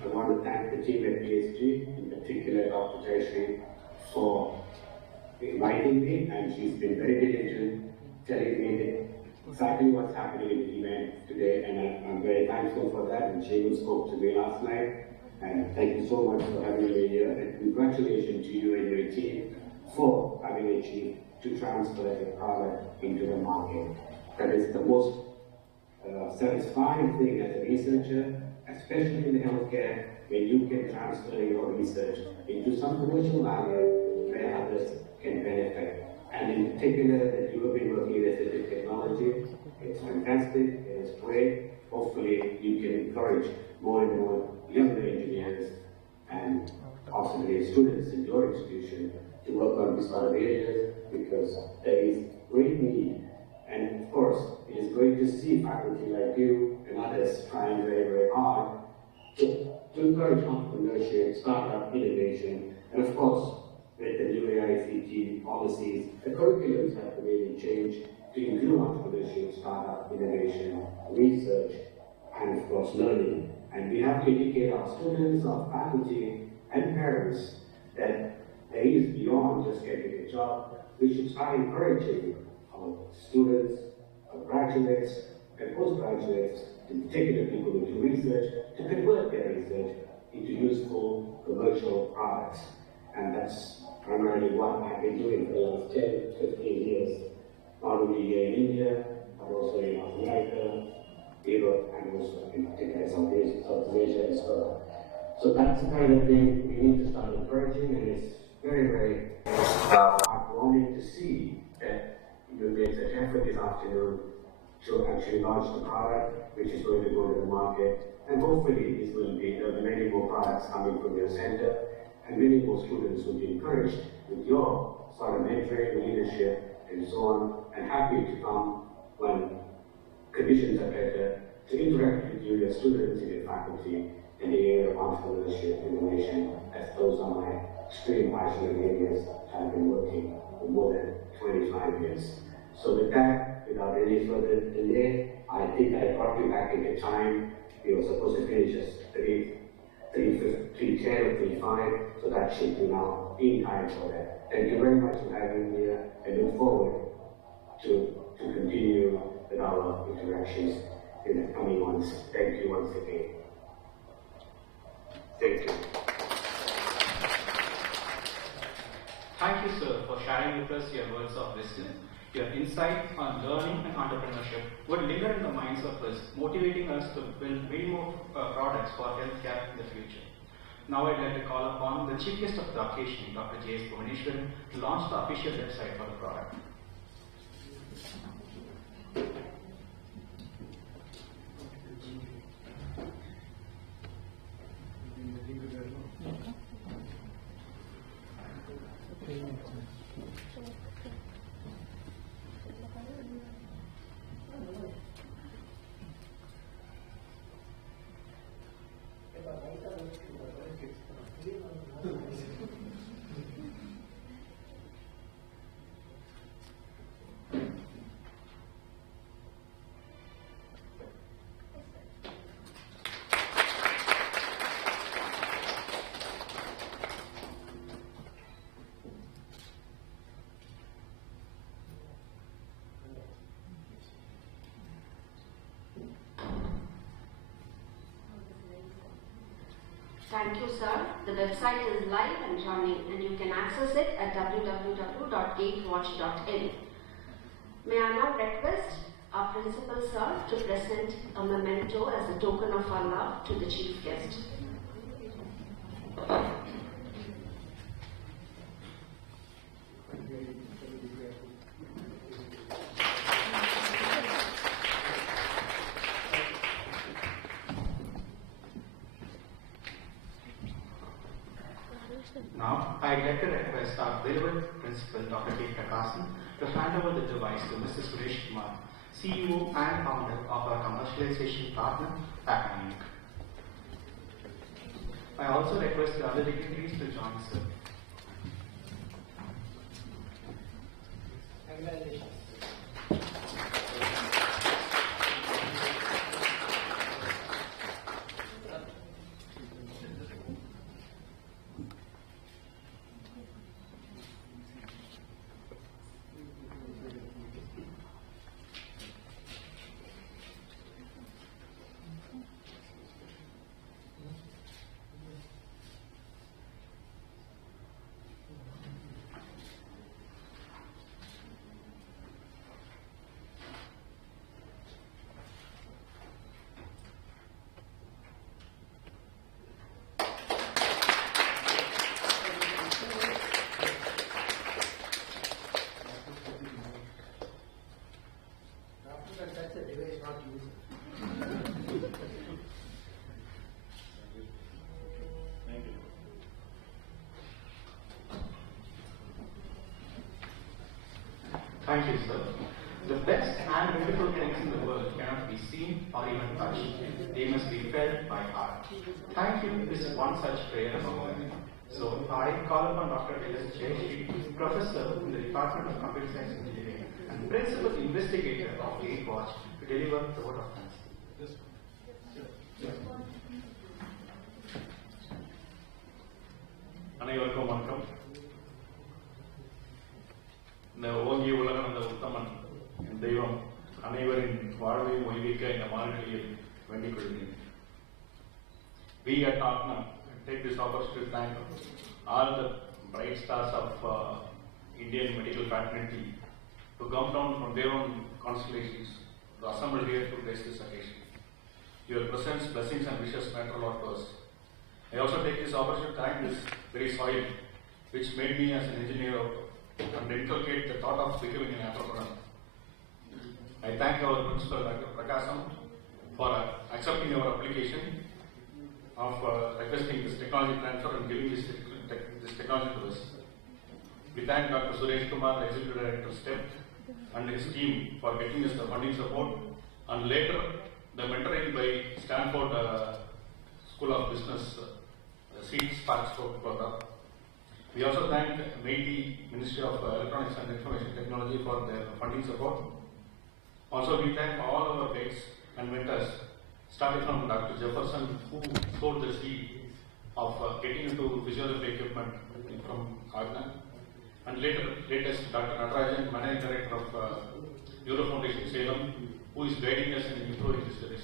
I want to thank the team at PSG, in particular Dr. Jayashree, for inviting me, and she's been very diligent telling me exactly what's happening in the event today, and I'm very thankful for that. And Seamus spoke to me last night, and thank you so much for having me here, and congratulations to you and your team for having achieved to transfer a product into the market. That is the most satisfying thing as a researcher, especially in healthcare, when you can transfer your research into some commercial value where others can benefit. And in particular, that you have been working with assistive technology, it's fantastic, it's great. Hopefully, you can encourage more and more younger engineers and possibly students in your institution to work on these sort of areas, because there is great need. And of course, it is great to see faculty like you and others trying very, very hard to encourage entrepreneurship, startup, innovation, and of course, with the new AICTE policies, the curriculums have to really change to include entrepreneurship, startup, innovation, research, and of course, learning. And we have to educate our students, our faculty, and parents that there is beyond just getting a job. We should start encouraging our students, our graduates, and postgraduates, in particular people who do research, to convert their research into useful commercial products. And that's primarily what I've been doing for the last 10, 15 years, not only here in India, but also in North America, Europe and also in particular South Asia as well. So that's the kind of thing we need to start encouraging, and it's very, very heartwarming to see that you made such effort this afternoon to actually launch the product, which is going to go to the market, and hopefully there will be many more products coming from your center, and many more students will be encouraged with your sort of mentoring, leadership, and so on, and happy to come when conditions are better to interact with you, your students, and your faculty in the area of entrepreneurship, innovation, as those are my extreme passionate areas I've been working for more than 25 years. So with that, without any further delay, I think I brought you back into time. We were supposed to finish at 3:10 or 3:05, so that should be now in time for that. Thank you very much for having me here, and look forward to continue with our interactions in the coming months. Thank you once again. Thank you. Thank you, sir, for sharing with us your words of wisdom. Your insight on learning and entrepreneurship would linger in the minds of us, motivating us to build many more products for healthcare in the future. Now I'd like to call upon the chief guest of the occasion, Dr. J.S. Bhuvaneshwaran, to launch the official website for the product. Thank you, sir. The website is live and running, and you can access it at www.gatewatch.in. May I now request our principal, sir, to present a memento as a token of our love to the chief guest. Now, I'd like to request our beloved principal, Dr. K. Prakasan, to hand over the device to Mr. Suresh Kumar, CEO and founder of our commercialization partner, Pacman Inc. I also request the other dignitaries to join, sir. Congratulations. Thank you, sir. The best and beautiful things in the world cannot be seen or even touched. They must be felt by heart. Thank you is one such prayer among many. So I call upon Dr. L.S. Jayashree, Professor in the Department of Computer Science Engineering and Principal Investigator of Gatewatch, to deliver the vote of thanks. அனைவருக்கும் வணக்கம். இந்த ஓங்கி உலகம் அந்த உத்தமன் என் தெய்வம் அனைவரின் வாழ்வையும் ஒய்விக்க இந்த மாநிலையில் வேண்டிக் கொள்கிறேன். We at Atma take this opportunity to thank all the bright stars of Indian medical fraternity to come down from their own constellations to assemble here to grace this occasion. Your presence, blessings and wishes matter a lot to us. I also take this opportunity to thank this very soil which made me as an engineer and inculcate the thought of becoming an entrepreneur. I thank our principal, Dr. Prakasam, for accepting our application of requesting this technology transfer and giving this technology to us. We thank Dr. Suresh Kumar, the Executive Director STEP, and his team for getting us the funding support, and later the mentoring by Stanford School of Business Seed Sparks program. We also thank MeitY Ministry of Electronics and Information Technology for their funding support. Also, we thank all our guides and mentors, starting from Dr. Jefferson, who sowed the seed of getting into physiotherapy equipment from Agna, and latest Dr. Natarajan, Managing Director of Neuro Foundation Salem, who is guiding us in improving this service.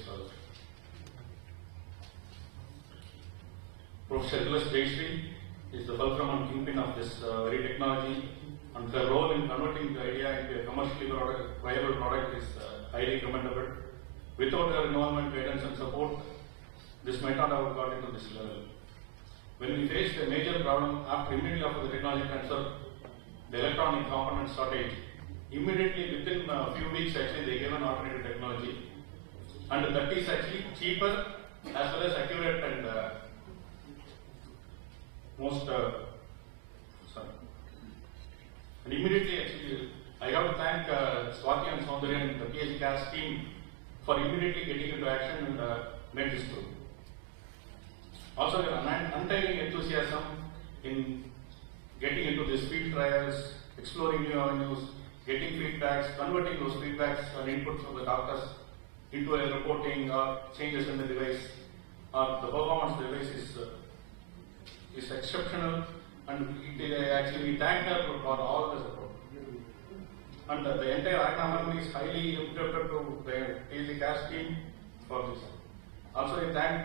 Professor Nicholas Jayashree is the fulcrum and kingpin of this very technology, and her role in converting the idea into a commercially viable product is highly commendable. Without her involvement, guidance and support, this might not have got into this level. When we faced a major problem immediately after the technology transfer, the electronic component shortage, immediately within a few weeks actually they gave an alternative technology, and that is actually cheaper as well as accurate and most and immediately actually I have to thank Swati and Soundarya and the PhD CAS team for immediately getting into action and made this through. Also, an untiring enthusiasm in getting into these field trials, exploring new avenues, getting feedbacks, converting those feedbacks and inputs from the doctors into a reporting or changes in the device. The performance of the device is exceptional, and actually we thank her for all the support. And the entire Agna family is highly indebted to the PhD CAS team for this. Also, I thank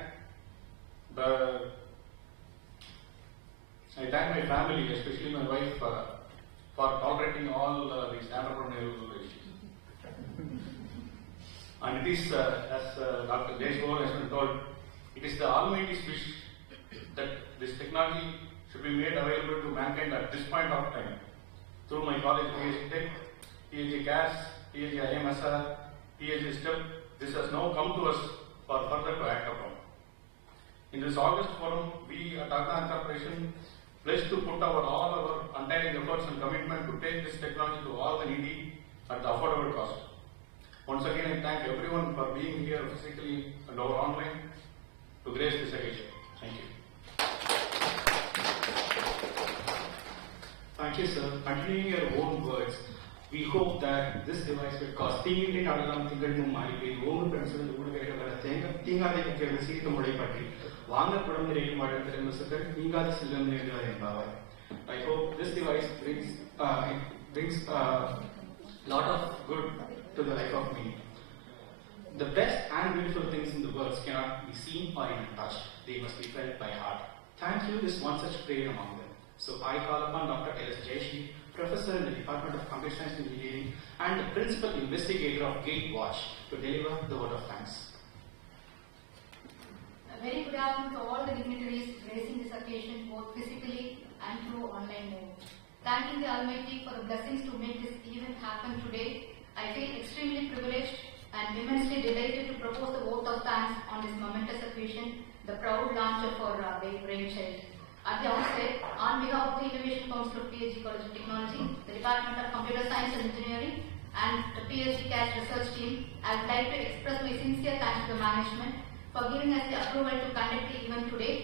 my family, especially my wife, for tolerating all these entrepreneurial issues. And it is, as Dr. Jaiswal has been told, it is the Almighty's wish that this technology should be made available to mankind at this point of time. Through my college, PhD Tech, PhD CAS, PhD IMSR, PhD STEP, this has now come to us for further to act upon. In this August forum, we at Agna Corporation pledge to put all our untiring efforts and commitment to take this technology to all the needy at the affordable cost. Once again, I thank everyone for being here physically and over online to grace this occasion. Thank you. Thank you, sir. Continuing your own words, we hope that this device will cause தீங்கின்றி நடலாம் திகழும் மாறிவை ஓங்கு pencil ஊடுகைகள் தீங்காதை முக்கிய சீர்த்து முறைப்பற்றி வாங்க குடம் நிறையும் வாழ் திறன் வசுக்கள் நீங்காத செல்வம் நிறைந்தார் என்பார். I hope this device brings a lot of good to the life of me. The best and beautiful things in the world cannot be seen or even touched. They must be felt by heart. Thank you, this one such prayer among them. So I call upon Dr. L.S. Jayashree, Professor in the Department of Computer Science and Engineering and the Principal Investigator of Gatewatch, to deliver the word of thanks. A very good afternoon to all the dignitaries gracing this occasion both physically and through online mode. Thanking the Almighty for the blessings to make this event happen today, I feel extremely privileged and immensely delighted to propose the vote of thanks on this momentous occasion, the proud launch of our brainchild. At the outset, on behalf of the Innovation Council of PhD College of Technology, the Department of Computer Science and Engineering, and the PhD CAS research team, I would like to express my sincere thanks to the management for giving us the approval to conduct the event today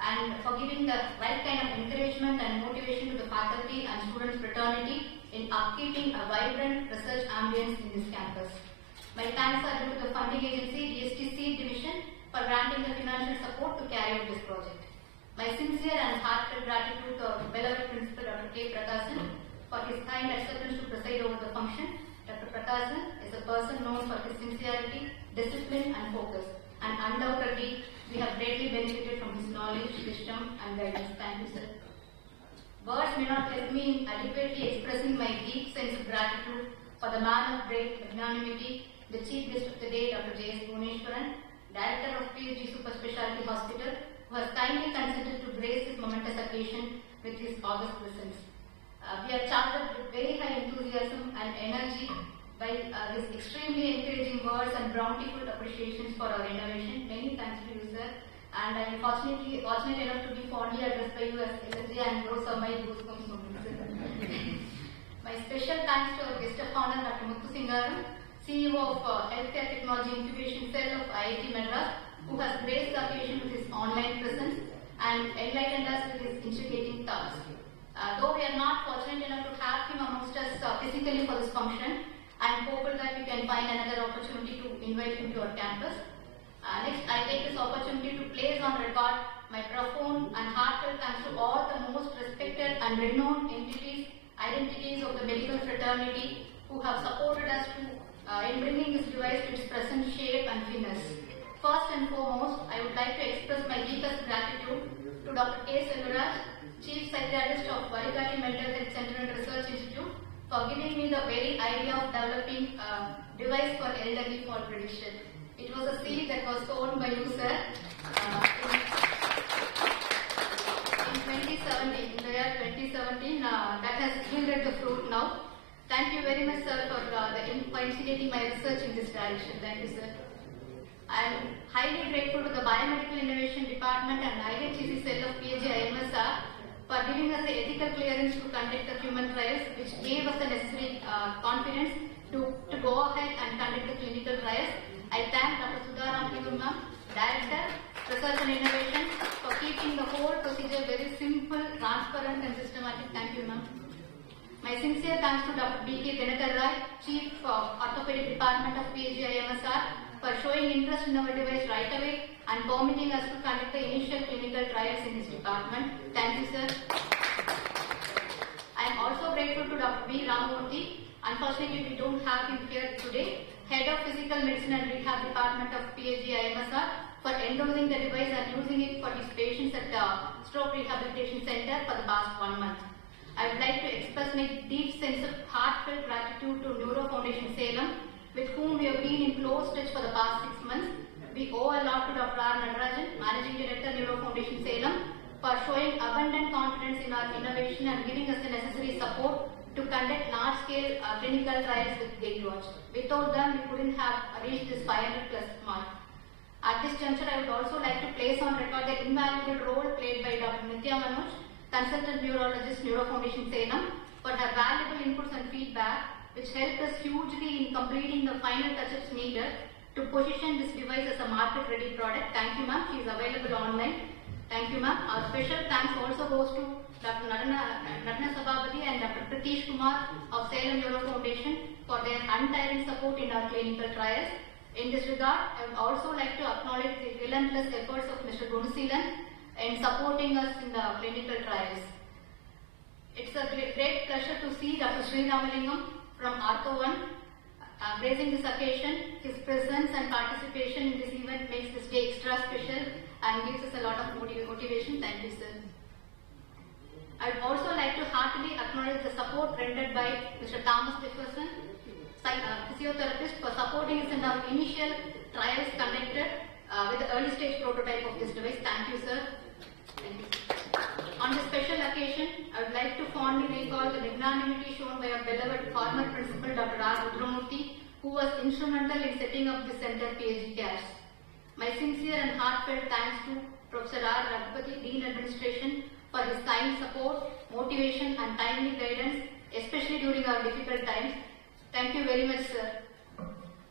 and for giving the right kind of encouragement and motivation to the faculty and students fraternity in upkeeping a vibrant research ambience in this campus. My thanks are due to the funding agency, DST Seed Division, for granting the financial support to carry out this project. My sincere and heartfelt gratitude to our beloved Principal Dr. K. Prakasan for his kind acceptance to preside over the function. Dr. Prakasan is a person known for his sincerity, discipline and focus, and undoubtedly we have greatly benefited from his knowledge, wisdom and guidance. Thank you, sir. Words may not help me in adequately expressing my deep sense of gratitude for the man of great magnanimity, the Chief Guest of the day, Dr. J.S. Bhuneshwaran, Director of PSG Super Specialty Hospital, who has kindly consented to grace this momentous occasion with his august presence. We are charged up with very high enthusiasm and energy by his extremely encouraging words and bountiful appreciations for our innovation. Many thanks to you, sir. And I am fortunate enough to be fondly addressed by you as LSJ and those are my goosebumps moments. My special thanks to our guest of honor, Dr. Muthu Singaram, CEO of Healthcare Technology Incubation Cell of IIT Madras, who has graced the occasion with his online presence and enlightened us with his instigating thoughts. Though we are not fortunate enough to have him amongst us physically for this function, I am hopeful that we can find another opportunity to invite him to our campus. Next, I take this opportunity to place on record my profound and heartfelt thanks to all the most respected and renowned identities of the medical fraternity who have supported us in bringing this device to its present shape and finesse. First and foremost, I would like to express my deepest gratitude to Dr. K. Selvaraj, Chief Psychiatrist of Valigati Mental Health Center and Research Institute, for giving me the very idea of developing a device for elderly fall prediction. It was a seed that was sown by you, sir, in 2017, in the year 2017. That has yielded the fruit now. Thank you very much, sir, for instigating my research in this direction. Thank you, sir. I am highly grateful to the Biomedical Innovation Department and IHCC cell of PAG-IMSR for giving us the ethical clearance to conduct the human trials, which gave us the necessary confidence to go ahead and conduct the clinical trials. I thank Dr. Sudha Ramkinur, Director, Research and Innovation, for keeping the whole procedure very simple, transparent and systematic. Thank you, ma'am. My sincere thanks to Dr. B.K. Dinakar Rai, Chief of Orthopedic Department of PAG-IMSR, for showing interest in our device right away and permitting us to conduct the initial clinical trials in his department. Thank you, sir. I am also grateful to Dr. B. Ramamurthy. Unfortunately, we don't have him here today. Head of Physical Medicine and Rehab Department of PAG-IMSR, for endorsing the device and using it for his patients at the Stroke Rehabilitation Center for the past 1 month. I would like to express my deep sense of heartfelt gratitude to Neuro Foundation Salem, with whom we have been in close touch for the past 6 months. We owe a lot to Dr. R. Natarajan, Managing Director, Neuro Foundation Salem, for showing abundant confidence in our innovation and giving us the necessary support to conduct large-scale clinical trials with GateWatch. Without them, we couldn't have reached this 500+ mark. At this juncture, I would also like to place on record the invaluable role played by Dr. Nitya Manoj, Consultant Neurologist, Neuro Foundation Salem, for her valuable inputs and feedback, which helped us hugely in completing the final touches needed to position this device as a market-ready product. Thank you, ma'am. She is available online. Thank you, ma'am. Our special thanks also goes to Dr. Nadana Sabhabati and Dr. Pratish Kumar of Salem Neuro Foundation for their untiring support in our clinical trials. In this regard, I would also like to acknowledge the relentless efforts of Mr. Gunusilan in supporting us in the clinical trials. It's a great pleasure to see Dr. Sri Ramalingam from Artho1 gracing this occasion. His presence and participation in this event makes this day extra special and gives us a lot of motivation. Thank you, sir. I would also like to heartily acknowledge the support rendered by Mr. Thomas Jefferson, physiotherapist, for supporting us in our initial trials conducted with the early stage prototype of this device. Thank you, sir. Thank you. On this special occasion, I would like to fondly recall the magnanimity shown by our beloved former principal, Dr. R. Rudramurthy, who was instrumental in setting up the center PAG CARES. My sincere and heartfelt thanks to Professor R. Raghupati, Dean Administration, for his kind support, motivation and timely guidance, especially during our difficult times. Thank you very much, sir.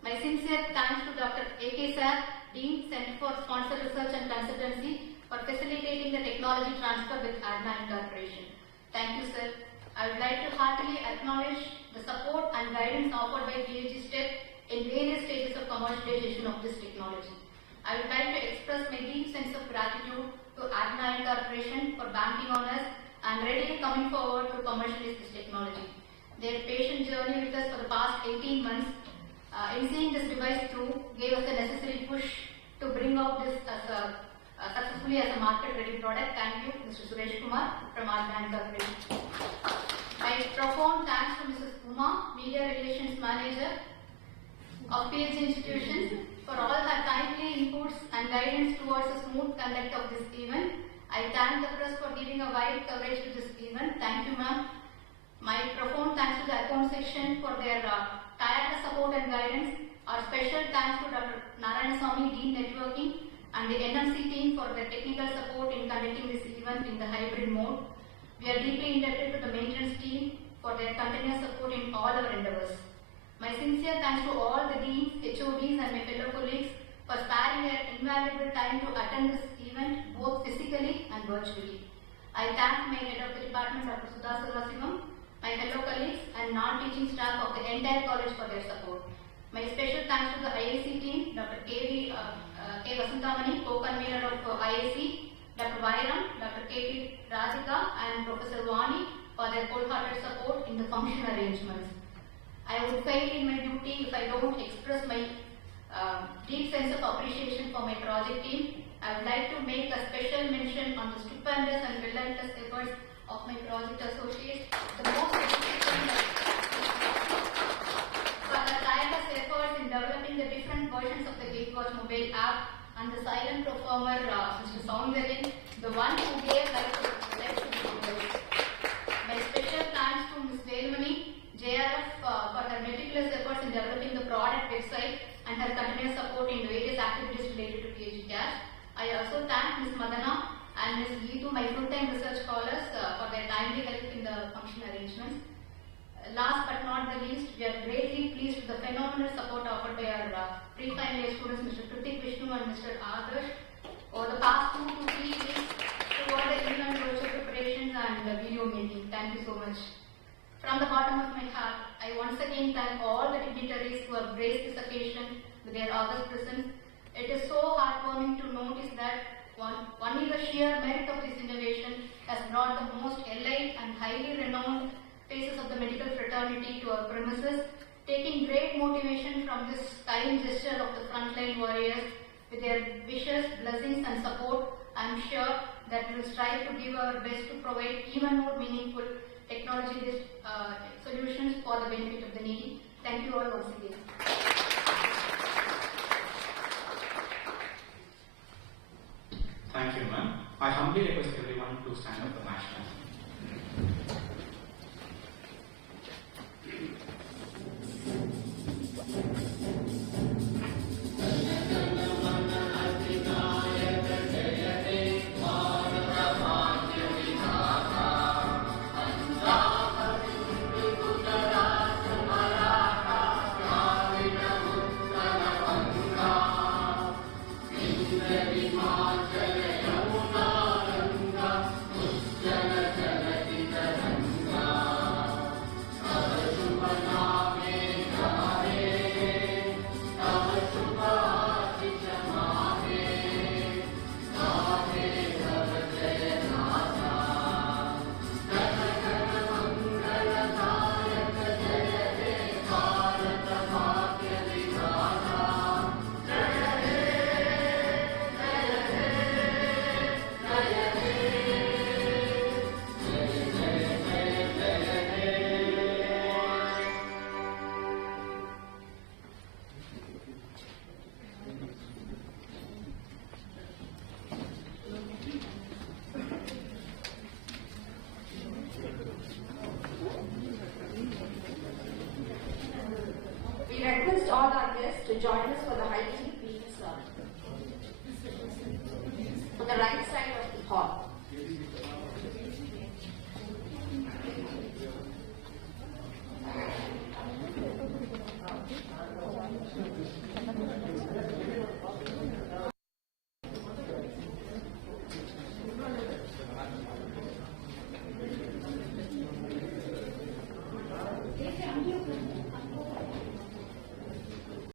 My sincere thanks to Dr. A.K. Sir, Dean, Center for Sponsored Research and Consultancy, for facilitating the technology transfer with ADNA Incorporation. Thank you, sir. I would like to heartily acknowledge the support and guidance offered by PAG STEP in various stages of commercialization of this technology. I would like to express my deep sense of gratitude to ADNA Incorporation for banking on us and readily coming forward to commercialize this technology. Their patient journey with us for the past 18 months in seeing this device through gave us the necessary push to bring out this as successfully as a market-ready product. Thank you, Mr. Suresh Kumar from ADNA Incorporation. My profound thanks to Mrs. Uma, Media Relations Manager of PAG Institutions, for all her timely inputs and guidance towards a smooth conduct of this event. I thank the press for giving a wide coverage to this event. Thank you, ma'am. My profound thanks to the account section for their tireless support and guidance. Our special thanks to Dr. Narayanaswamy, Dean Networking, and the NMC team for their technical support in conducting this event in the hybrid mode. We are deeply indebted to the maintenance team for their continuous support in all our endeavors. My sincere thanks to all the deans, HODs, and my fellow colleagues for sparing their invaluable time to attend this event both physically and virtually. I thank my head of the department, Dr. Sudha Sarvasingam, my fellow colleagues, and non-teaching staff of the entire college for their support. My special thanks to the IAC team, Dr. K. Vasantamani, co-convener of IAC, Dr. Vairam, Dr. K.P. Radhika, and Professor Vani for their wholehearted support in the function arrangements. I would fail in my duty if I don't express my deep sense of appreciation for my project team. I would like to make a special mention on the stupendous and relentless efforts of my project associates, the most for the tireless efforts in developing the different versions of the GateWatch mobile app, and the silent performer, Mr. Soundarin, the one who gave life to the mobile. My special thanks to Ms. Velmani, JRF, for her meticulous efforts in developing the product website and her continuous support in various activities related to PhD Cash. I also thank Ms. Madana and Ms. Geetu, my full-time research scholars, for their timely help in the function arrangements. Last but not the least, we are greatly pleased with the phenomenal support offered by our pre-final year students, Mr. Kritik Vishnu and Mr. Adarsh, over the past 2 to 3 weeks toward the event virtual preparations and the video making. Thank you so much. From the bottom of my heart, I once again thank all the dignitaries who have graced this occasion with their august presence. It is so heartwarming to notice that only the sheer merit of this innovation has brought the most elite and highly renowned faces of the medical fraternity to our premises, taking great motivation from this kind gesture of the frontline warriors. With their wishes, blessings and support, I am sure that we will strive to give our best to provide even more meaningful technology-based solutions for the benefit of the needy. Thank you all once again. Thank you, ma'am. I humbly request everyone to stand up for national anthem.